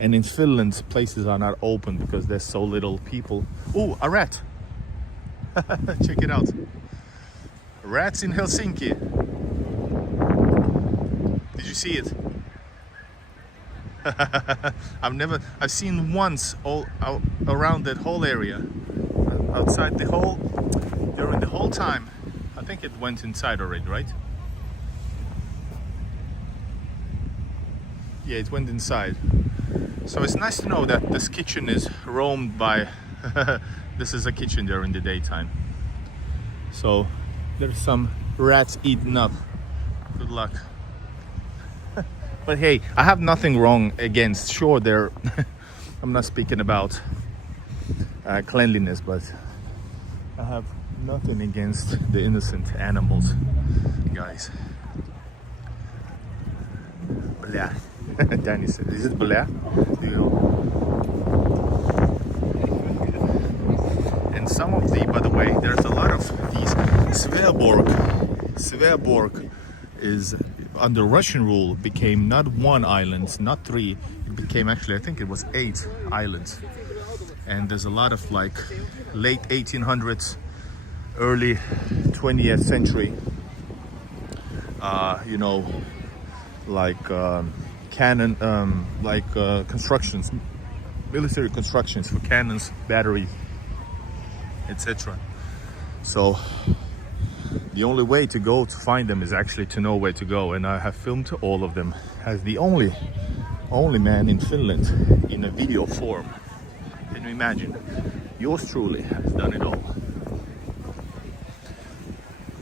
and in Finland, places are not open because there's so little people. Oh, a rat! Check it out. Rats in Helsinki. Did you see it? I've seen once all out around that whole area. Outside during the whole time. I think it went inside already, right? Yeah, it went inside. So it's nice to know that this kitchen is roamed by this is a kitchen during the daytime. So there's some rats eaten up. Good luck. But hey, I have nothing wrong against, sure, they're I'm not speaking about cleanliness, but I have nothing against the innocent animals, guys. Blah. Danny said, is it blah? Do you know? And some of the, by the way, there's a lot of these Sveaborg. Sveaborg is under Russian rule, became not 1 island, not 3. It became actually, I think it was 8 islands. And there's a lot of like late 1800s, early 20th century, you know, like constructions, military constructions for cannons, batteries, etc. So the only way to go to find them is actually to know where to go, and I have filmed all of them as the only man in Finland in a video form. Can you imagine? Yours truly has done it all.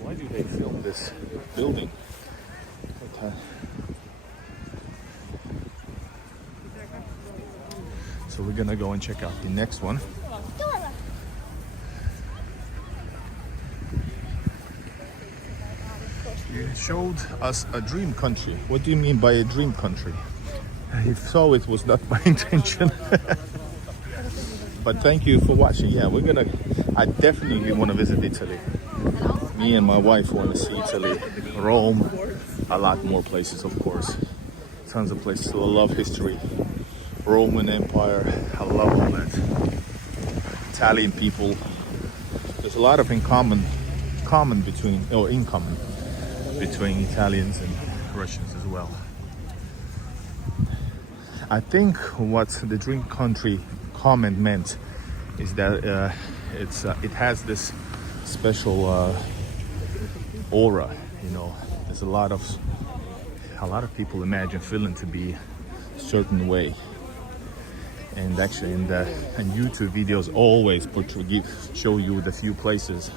Why do they film this building? So we're gonna go and check out the next one. You showed us a dream country. What do you mean by a dream country? If so, it was not my intention. But thank you for watching. Yeah, I definitely want to visit Italy. Me and my wife want to see Italy, Rome, a lot more places, of course. Tons of places. So I love history. Roman Empire, I love all that. Italian people. There's a lot of in common between Italians and Russians as well. I think what the dream country comment meant is that it has this special aura, you know. There's a lot of people imagine Finland to be a certain way, and actually in YouTube videos always show you the few places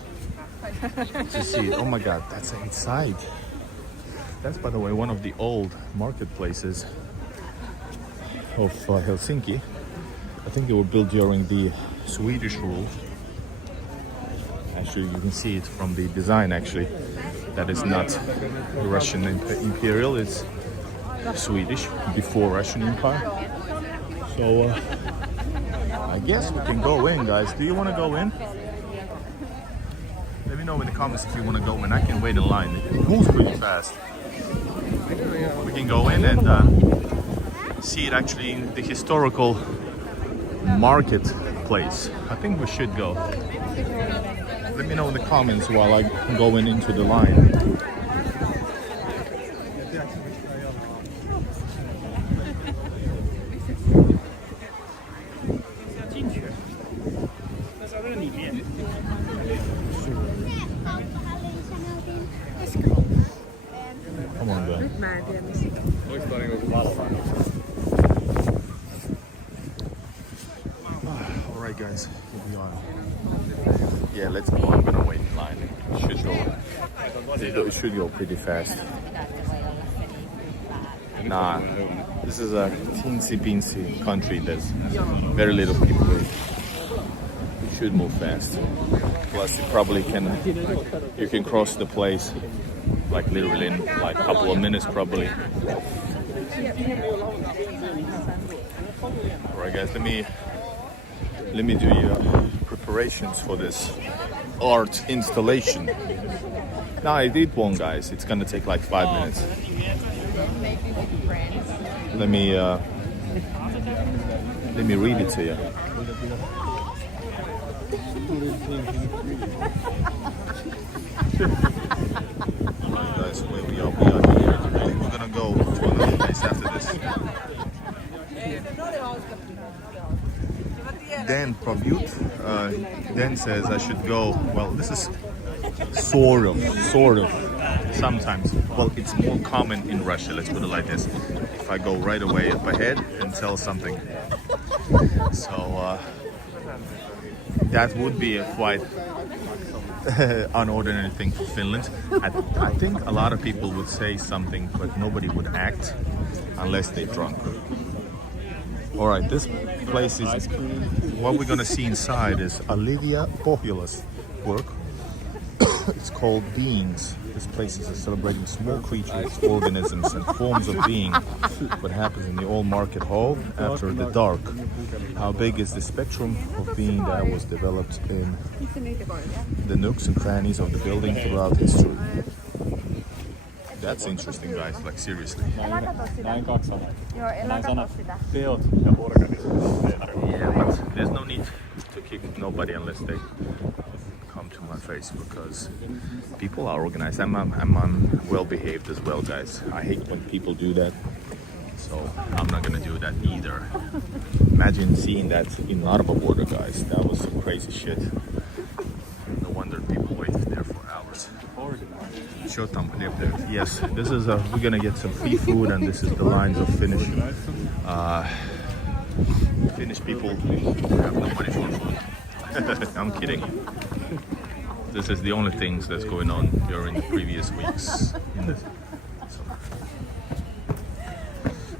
to see it. Oh my god, that's inside. That's, by the way, one of the old marketplaces of Helsinki. I think they were built during the Swedish rule. Actually, you can see it from the design, actually, that is not Russian imperial, it's Swedish, before Russian Empire. So I guess we can go in, guys. Do you want to go in? Let me know in the comments if you want to go in. I can wait in line. It moves pretty fast. we can go in and see it actually in the historical marketplace. I think we should go. Let me know in the comments while I go into the line. Come on, girl. Alright guys, here we are. Yeah, let's go. I'm gonna wait in line. It should go pretty fast. Nah, this is a teensy-beensy country. There's very little people. It should move fast. Plus, you probably you can cross the place like literally in like a couple of minutes, probably. Alright, guys, let me do your preparations for this art installation. Nah, it won't, guys. It's gonna take like 5 minutes. Let me read it to you. Alright, guys, where we are here. I think we're gonna go to another place after this. Dan Probute. Dan says I should go. Well, this is sort of. Sometimes. Well, it's more common in Russia. Let's put it like this. If I go right away up ahead and sell something, so that would be a quite unordinary thing for Finland. I think a lot of people would say something, but nobody would act unless they're drunk. All right, this place is, what we're gonna see inside is Olivia Pohjola's work. It's called Beings. This place is celebrating small creatures, organisms, and forms of being. What happens in the old market hall after the dark. How big is the spectrum of being that was developed in the nooks and crannies of the building throughout history? That's interesting, guys, like seriously. Yeah, but there's no need to kick nobody unless they come to my face, because people are organized. I'm well behaved as well, guys. I hate when people do that, so I'm not gonna do that either. Imagine seeing that in Narva border, guys. That was some crazy shit. No wonder people waited there for hours. Yes, this is we're gonna get some free food, and this is the lines of Finnish people have no money for food. I'm kidding. This is the only things that's going on during the previous weeks in this. So.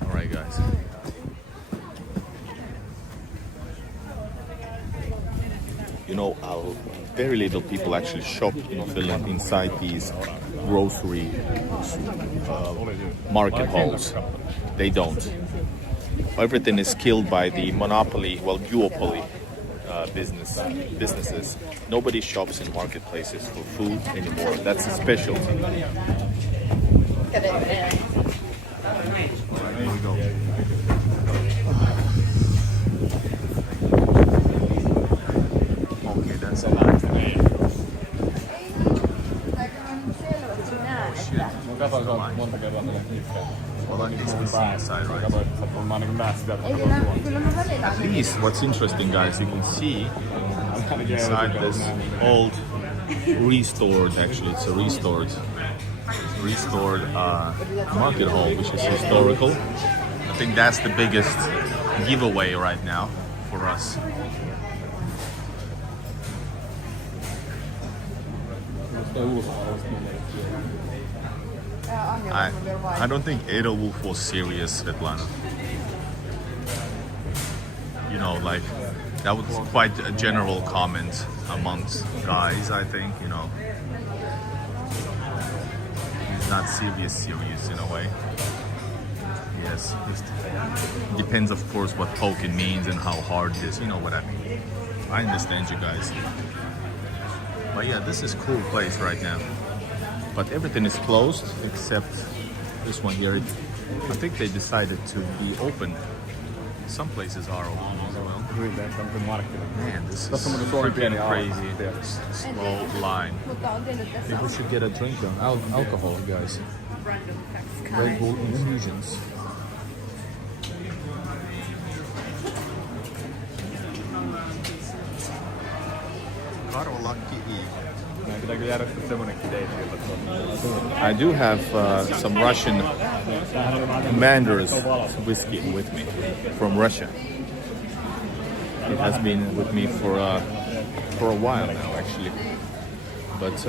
All right, guys. You know, very little people actually shop in Finland inside these grocery market halls. They don't. Everything is killed by the monopoly, well, duopoly businesses. Nobody shops in marketplaces for food anymore. That's a specialty. Here we go. Okay, that's a lot. Well, at least we see inside, right? At least what's interesting, guys, you can see inside this old restored, actually it's a restored market hall, which is historical. I think that's the biggest giveaway right now for us. I don't think Edelwolf was serious, Svetlana. You know, like, that was quite a general comment amongst guys, I think, you know. He's not serious in a way. Yes, it depends, of course, what poking means and how hard it is, you know what I mean. I understand you guys. But yeah, this is a cool place right now. But everything is closed except This one here, I think they decided to be open. Some places are open as well. Man, this is freaking crazy. Slow line. Maybe we should get a drink on alcohol, guys. Red Bull infusions. I do have some Russian Commander's whiskey with me from Russia. It has been with me for a while now, actually. But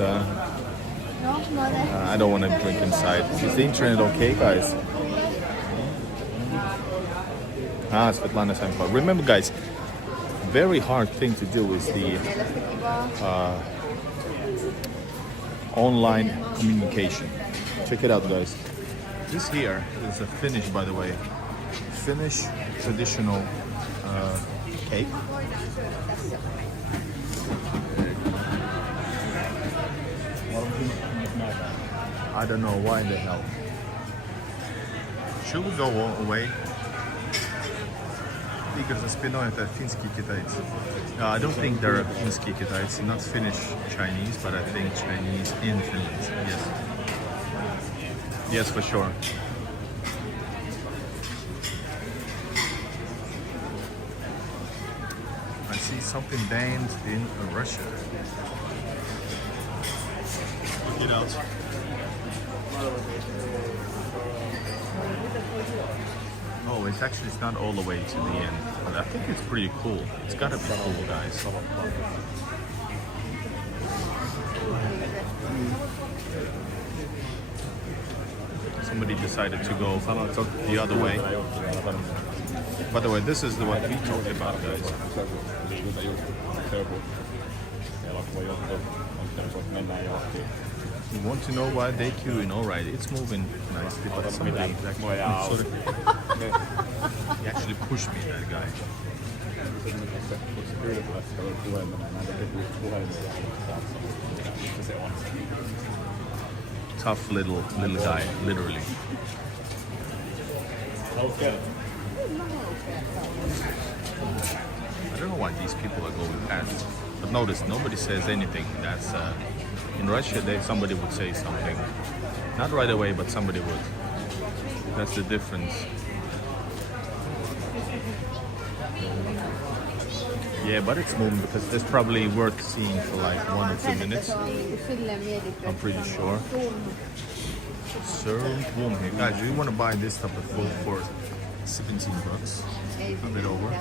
I don't want to drink inside. Is the internet okay, guys? Svetlana Sankova. Remember, guys, very hard thing to do is the online communication. Check it out, guys. This here is a Finnish, by the way. Finnish traditional cake. I don't know why the hell. Should we go away? Игорь за спиной это финские китайцы. I don't think they're финские китайцы, not Finnish Chinese, but I think Chinese in Finland. Yes. Yes, for sure. I see something banned in Russia. Look it out. Oh, it's actually not all the way to the end, but I think it's pretty cool. It's gotta be cool, guys. Somebody decided to go the other way. By the way, this is what we talked about, guys. You want to know why they queuing? Alright, it's moving nicely, but somebody he actually pushed me, that guy. Tough little guy, literally. I don't know why these people are going past. But notice, nobody says anything. That's in Russia, somebody would say something. Not right away, but somebody would. That's the difference. Yeah, but it's moving because it's probably worth seeing for like 1 or 2 minutes. I'm pretty sure. Served warm here. Guys, if you want to buy this type of food for $17, a bit over.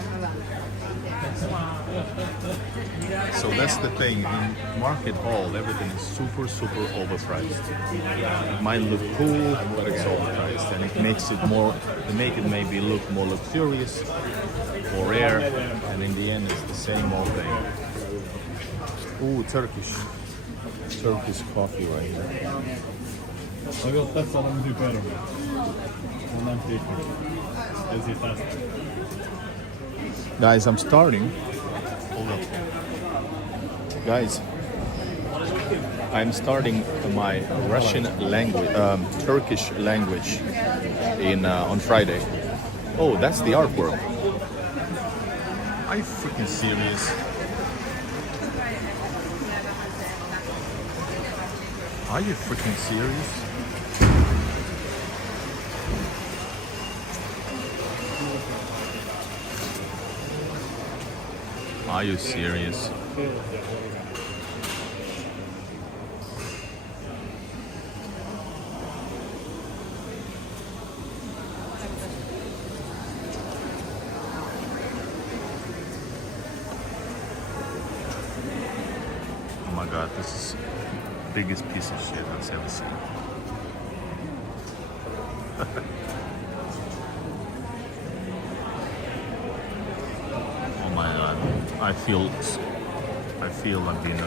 So that's the thing, in Market Hall everything is super overpriced. It might look cool, but it's overpriced, and it makes it maybe look more luxurious or rare, and in the end it's the same old thing. Ooh, Turkish coffee right here. Guys, I'm starting. Hold up. Guys, I'm starting my Russian language, Turkish language on Friday. Oh, that's the artwork. Are you freaking serious? Are you freaking serious? Are you serious? Oh my god, this is the biggest piece of shit I've ever seen. Oh my god, I feel I've been,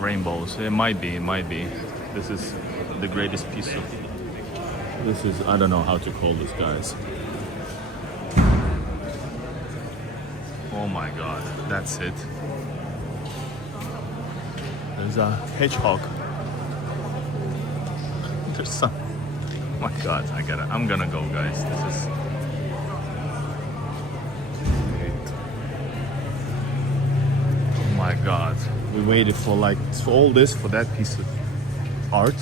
rainbows. It might be. This is the greatest piece of. This is, I don't know how to call this, guys. Oh my god, that's it. There's a hedgehog. There's some. Oh my God, I'm gonna go, guys. This is. Oh my God, we waited for like all this for that piece of art.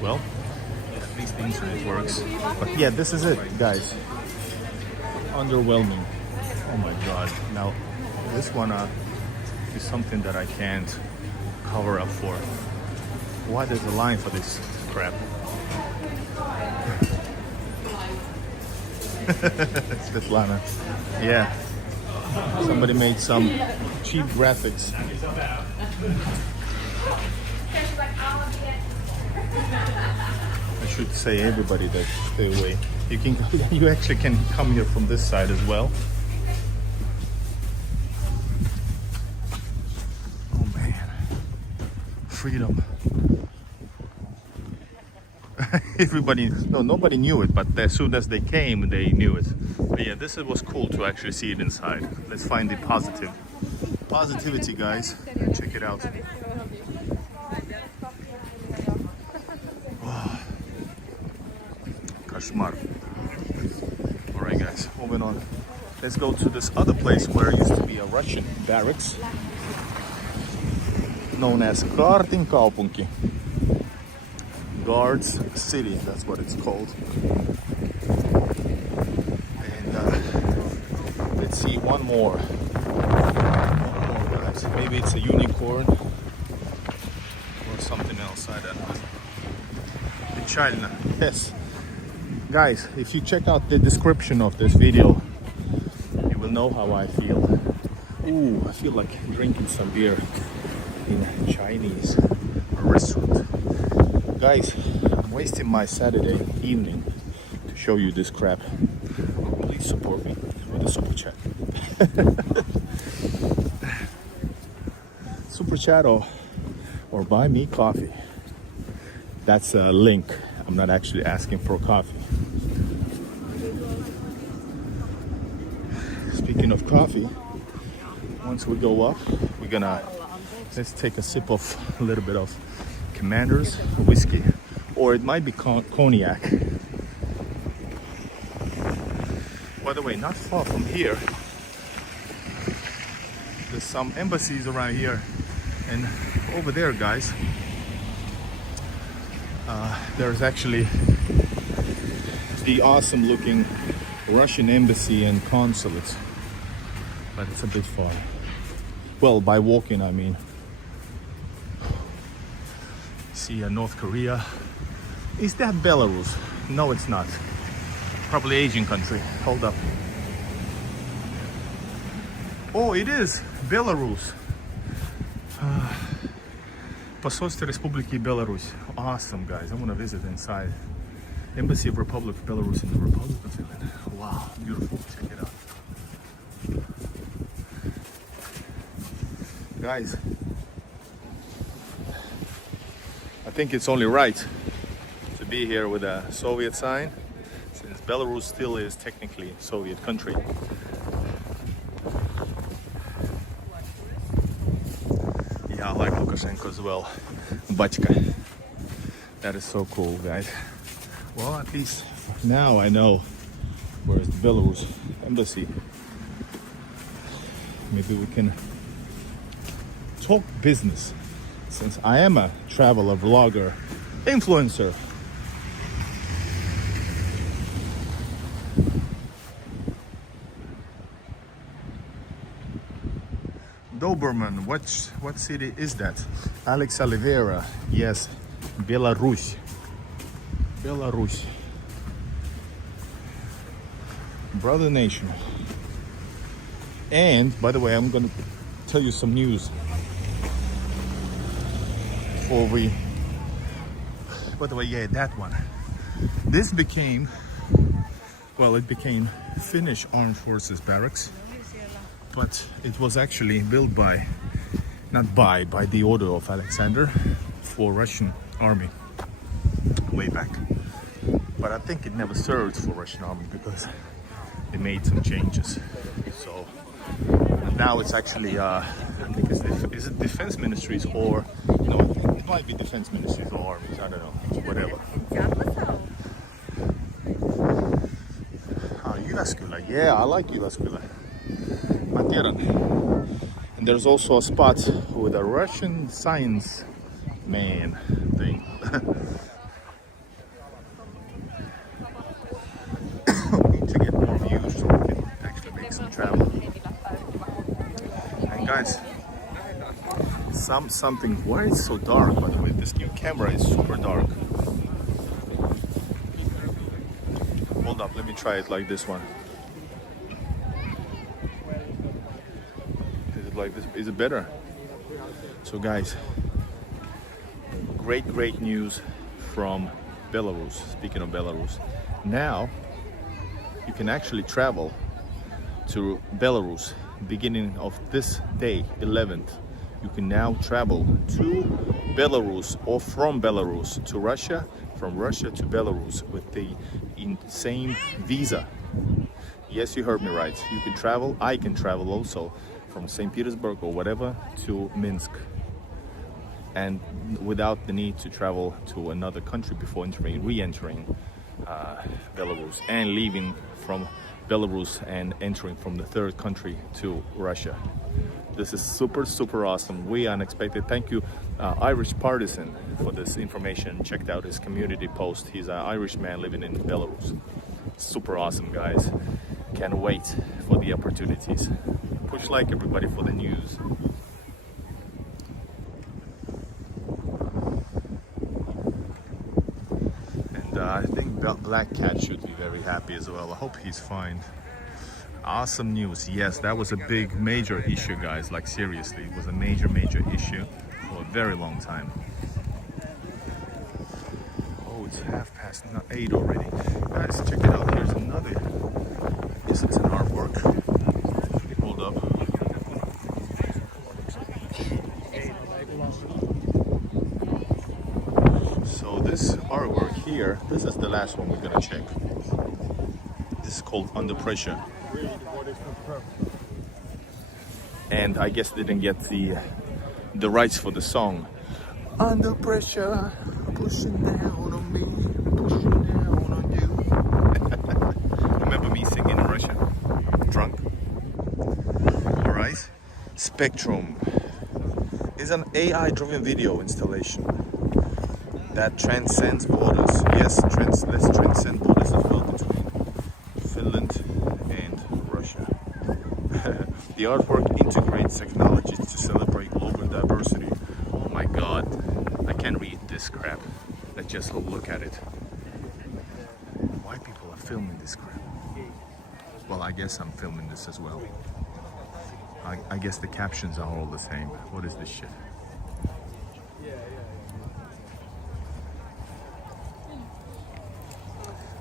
Well, at least the internet works. But yeah, this is it, guys. Underwhelming. Oh my God. Now, this one is something that I can't cover up for. Why there's a line for this crap? Svetlana. Yeah. Somebody made some cheap graphics. I should say everybody that stay away. You actually can come here from this side as well. Oh man, freedom. Nobody knew it, but as soon as they came, they knew it. But yeah, was cool to actually see it inside. Let's find the positivity, guys. Check it out. Kashmar. All right, guys, moving on. Let's go to this other place where it used to be a Russian barracks, known as Kartin Kaupunki. Guards City, that's what it's called. And let's see, one more, guys. Maybe it's a unicorn or something else, I don't know. China, yes. Guys, if you check out the description of this video, you will know how I feel. Ooh, I feel like drinking some beer in a Chinese restaurant. Guys, I'm wasting my Saturday evening to show you this crap. Please support me with a super chat. Super chat or buy me coffee. That's a link. I'm not actually asking for coffee. Speaking of coffee, once we go up, let's take a sip of a little bit of Commander's whiskey, or it might be cognac. By the way, not far from here, there's some embassies around here, and over there, guys, there's actually the awesome looking Russian embassy and consulate, but it's a bit far. Well, by walking, I mean. See North Korea. Is that Belarus? No, it's not. Probably Asian country. Hold up. Oh, it is Belarus. Посольство Республики Belarus. Awesome, guys. I want to visit inside. Embassy of Republic of Belarus in the Republic of Finland. Wow, beautiful. Check it out. Guys, I think it's only right to be here with a Soviet sign, since Belarus still is technically a Soviet country. Yeah, I like Lukashenko as well. Bachka. That is so cool, guys. Well, at least now I know where is the Belarus embassy. Maybe we can talk business, since I am a traveler, vlogger, influencer. Doberman, what city is that? Alex Oliveira, yes, Belarus. Belarus. Brother nation. And, by the way, I'm gonna tell you some news before we... By the way, yeah, that one. This became... Well, it became Finnish Armed Forces barracks. But it was actually built by... Not by the order of Alexander for Russian army. Way back. But I think it never served for Russian army because they made some changes. So And now it's actually, I think is it defense ministries or, no, it might be defense ministries or armies, I don't know, whatever. Jyväskylä, yeah, I like Jyväskylä. Mä tiedän. And there's also a spot with a Russian science man thing. Need to get more views so we can actually make some travel. And guys, something, why it's so dark by the way, this new camera is super dark. Hold up, let me try it like this one. Is it like this? Is it better? So guys, great news from Belarus. Speaking of Belarus, now you can actually travel to Belarus beginning of this day, 11th. You can now travel to Belarus or from Belarus to Russia, from Russia to Belarus with the same visa. Yes, you heard me right. You can travel, I can travel also from St. Petersburg or whatever to Minsk, and without the need to travel to another country before re-entering Belarus and leaving from Belarus and entering from the third country to Russia. This is super awesome. We unexpected. Thank you, Irish Partisan, for this information. Checked out his community post. He's an Irish man living in Belarus. Super awesome, guys. Can't wait for the opportunities. Push like, everybody, for the news. And I think Black Cat should be very happy as well. I hope he's fine. Awesome news. Yes, that was a big major issue, guys. Like seriously, it was a major issue for a very long time. Oh, it's 8:30 already. Guys, check it out. Here's another. Yes, it's an artwork. Hold up. So this artwork here, this is the last one we're gonna check. This is called Under Pressure. And I guess they didn't get the rights for the song. Under pressure, pushing down on me, pushing down on you. Remember me singing in Russian? Drunk? Alright. Spectrum is an AI-driven video installation that transcends borders. Yes, let's transcend borders as well between Finland and Russia. The artwork integrates technologies to celebrate global diversity. Oh my god, I can't read this crap. Let's just look at it. Why people are filming this crap? Well, I guess I'm filming this as well. I guess the captions are all the same. What is this shit?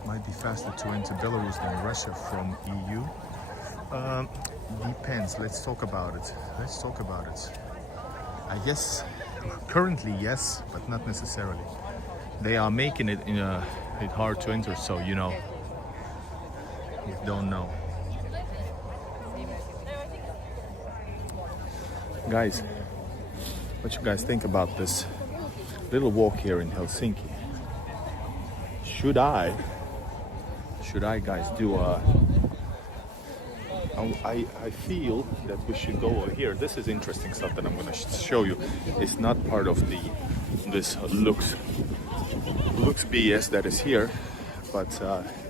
Might be faster to enter Belarus than Russia from EU. Depends. Let's talk about it. I guess currently yes, but not necessarily. They are making it it hard to enter, so you know, you don't know. Guys, what you guys think about this little walk here in Helsinki? Should I guys do I feel that we should go over here. This is interesting stuff that I'm going to show you. It's not part of this Lux BS that is here, but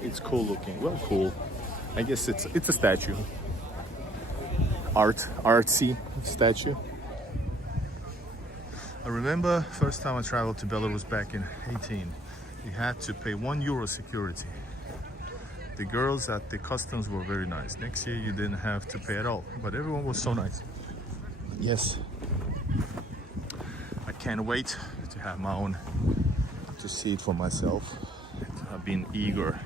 it's cool looking. Well, cool. I guess it's a statue. Artsy statue. I remember first time I traveled to Belarus back in 18. You had to pay €1 security. The girls at the customs were very nice. Next year you didn't have to pay at all, but everyone was so nice. Yes, I can't wait to have my own, to see it for myself. I've been eager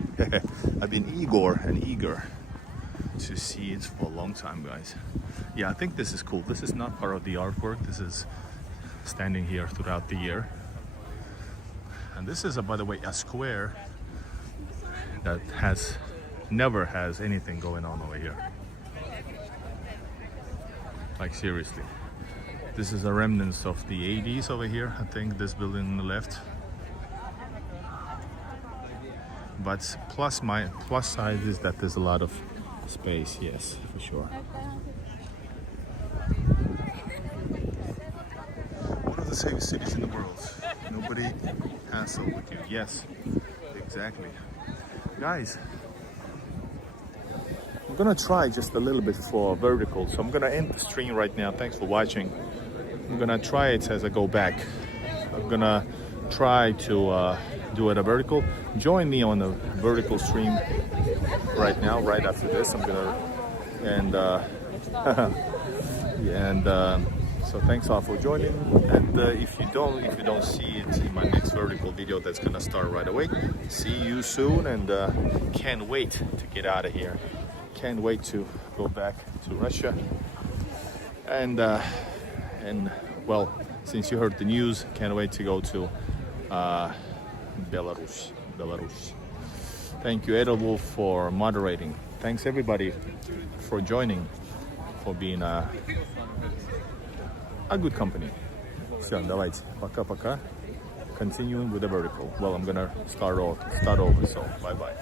to see it for a long time, guys. Yeah, I think this is cool. This is not part of the artwork. This is standing here throughout the year. And this is, by the way, a square that never has anything going on over here. Like seriously. This is a remnants of the 80s over here. I think this building on the left. But plus side is that there's a lot of space, yes, for sure. One of the safest cities in the world. Nobody hassle with you. Yes, exactly. Guys, I'm gonna try just a little bit for vertical. So I'm gonna end the stream right now. Thanks for watching. I'm gonna try it as I go back. I'm gonna try to do it a vertical. Join me on the vertical stream right now, right after this. I'm gonna so thanks all for joining. And if you don't see it in my next vertical video, that's gonna start right away. See you soon, and can't wait to get out of here. Can't wait to go back to Russia. And well, since you heard the news, can't wait to go to Belarus. Thank you, Edelwolf, for moderating. Thanks everybody for joining, for being a good company. Все, давайте, пока-пока. Continuing with the vertical. Well, I'm gonna start over, so bye-bye.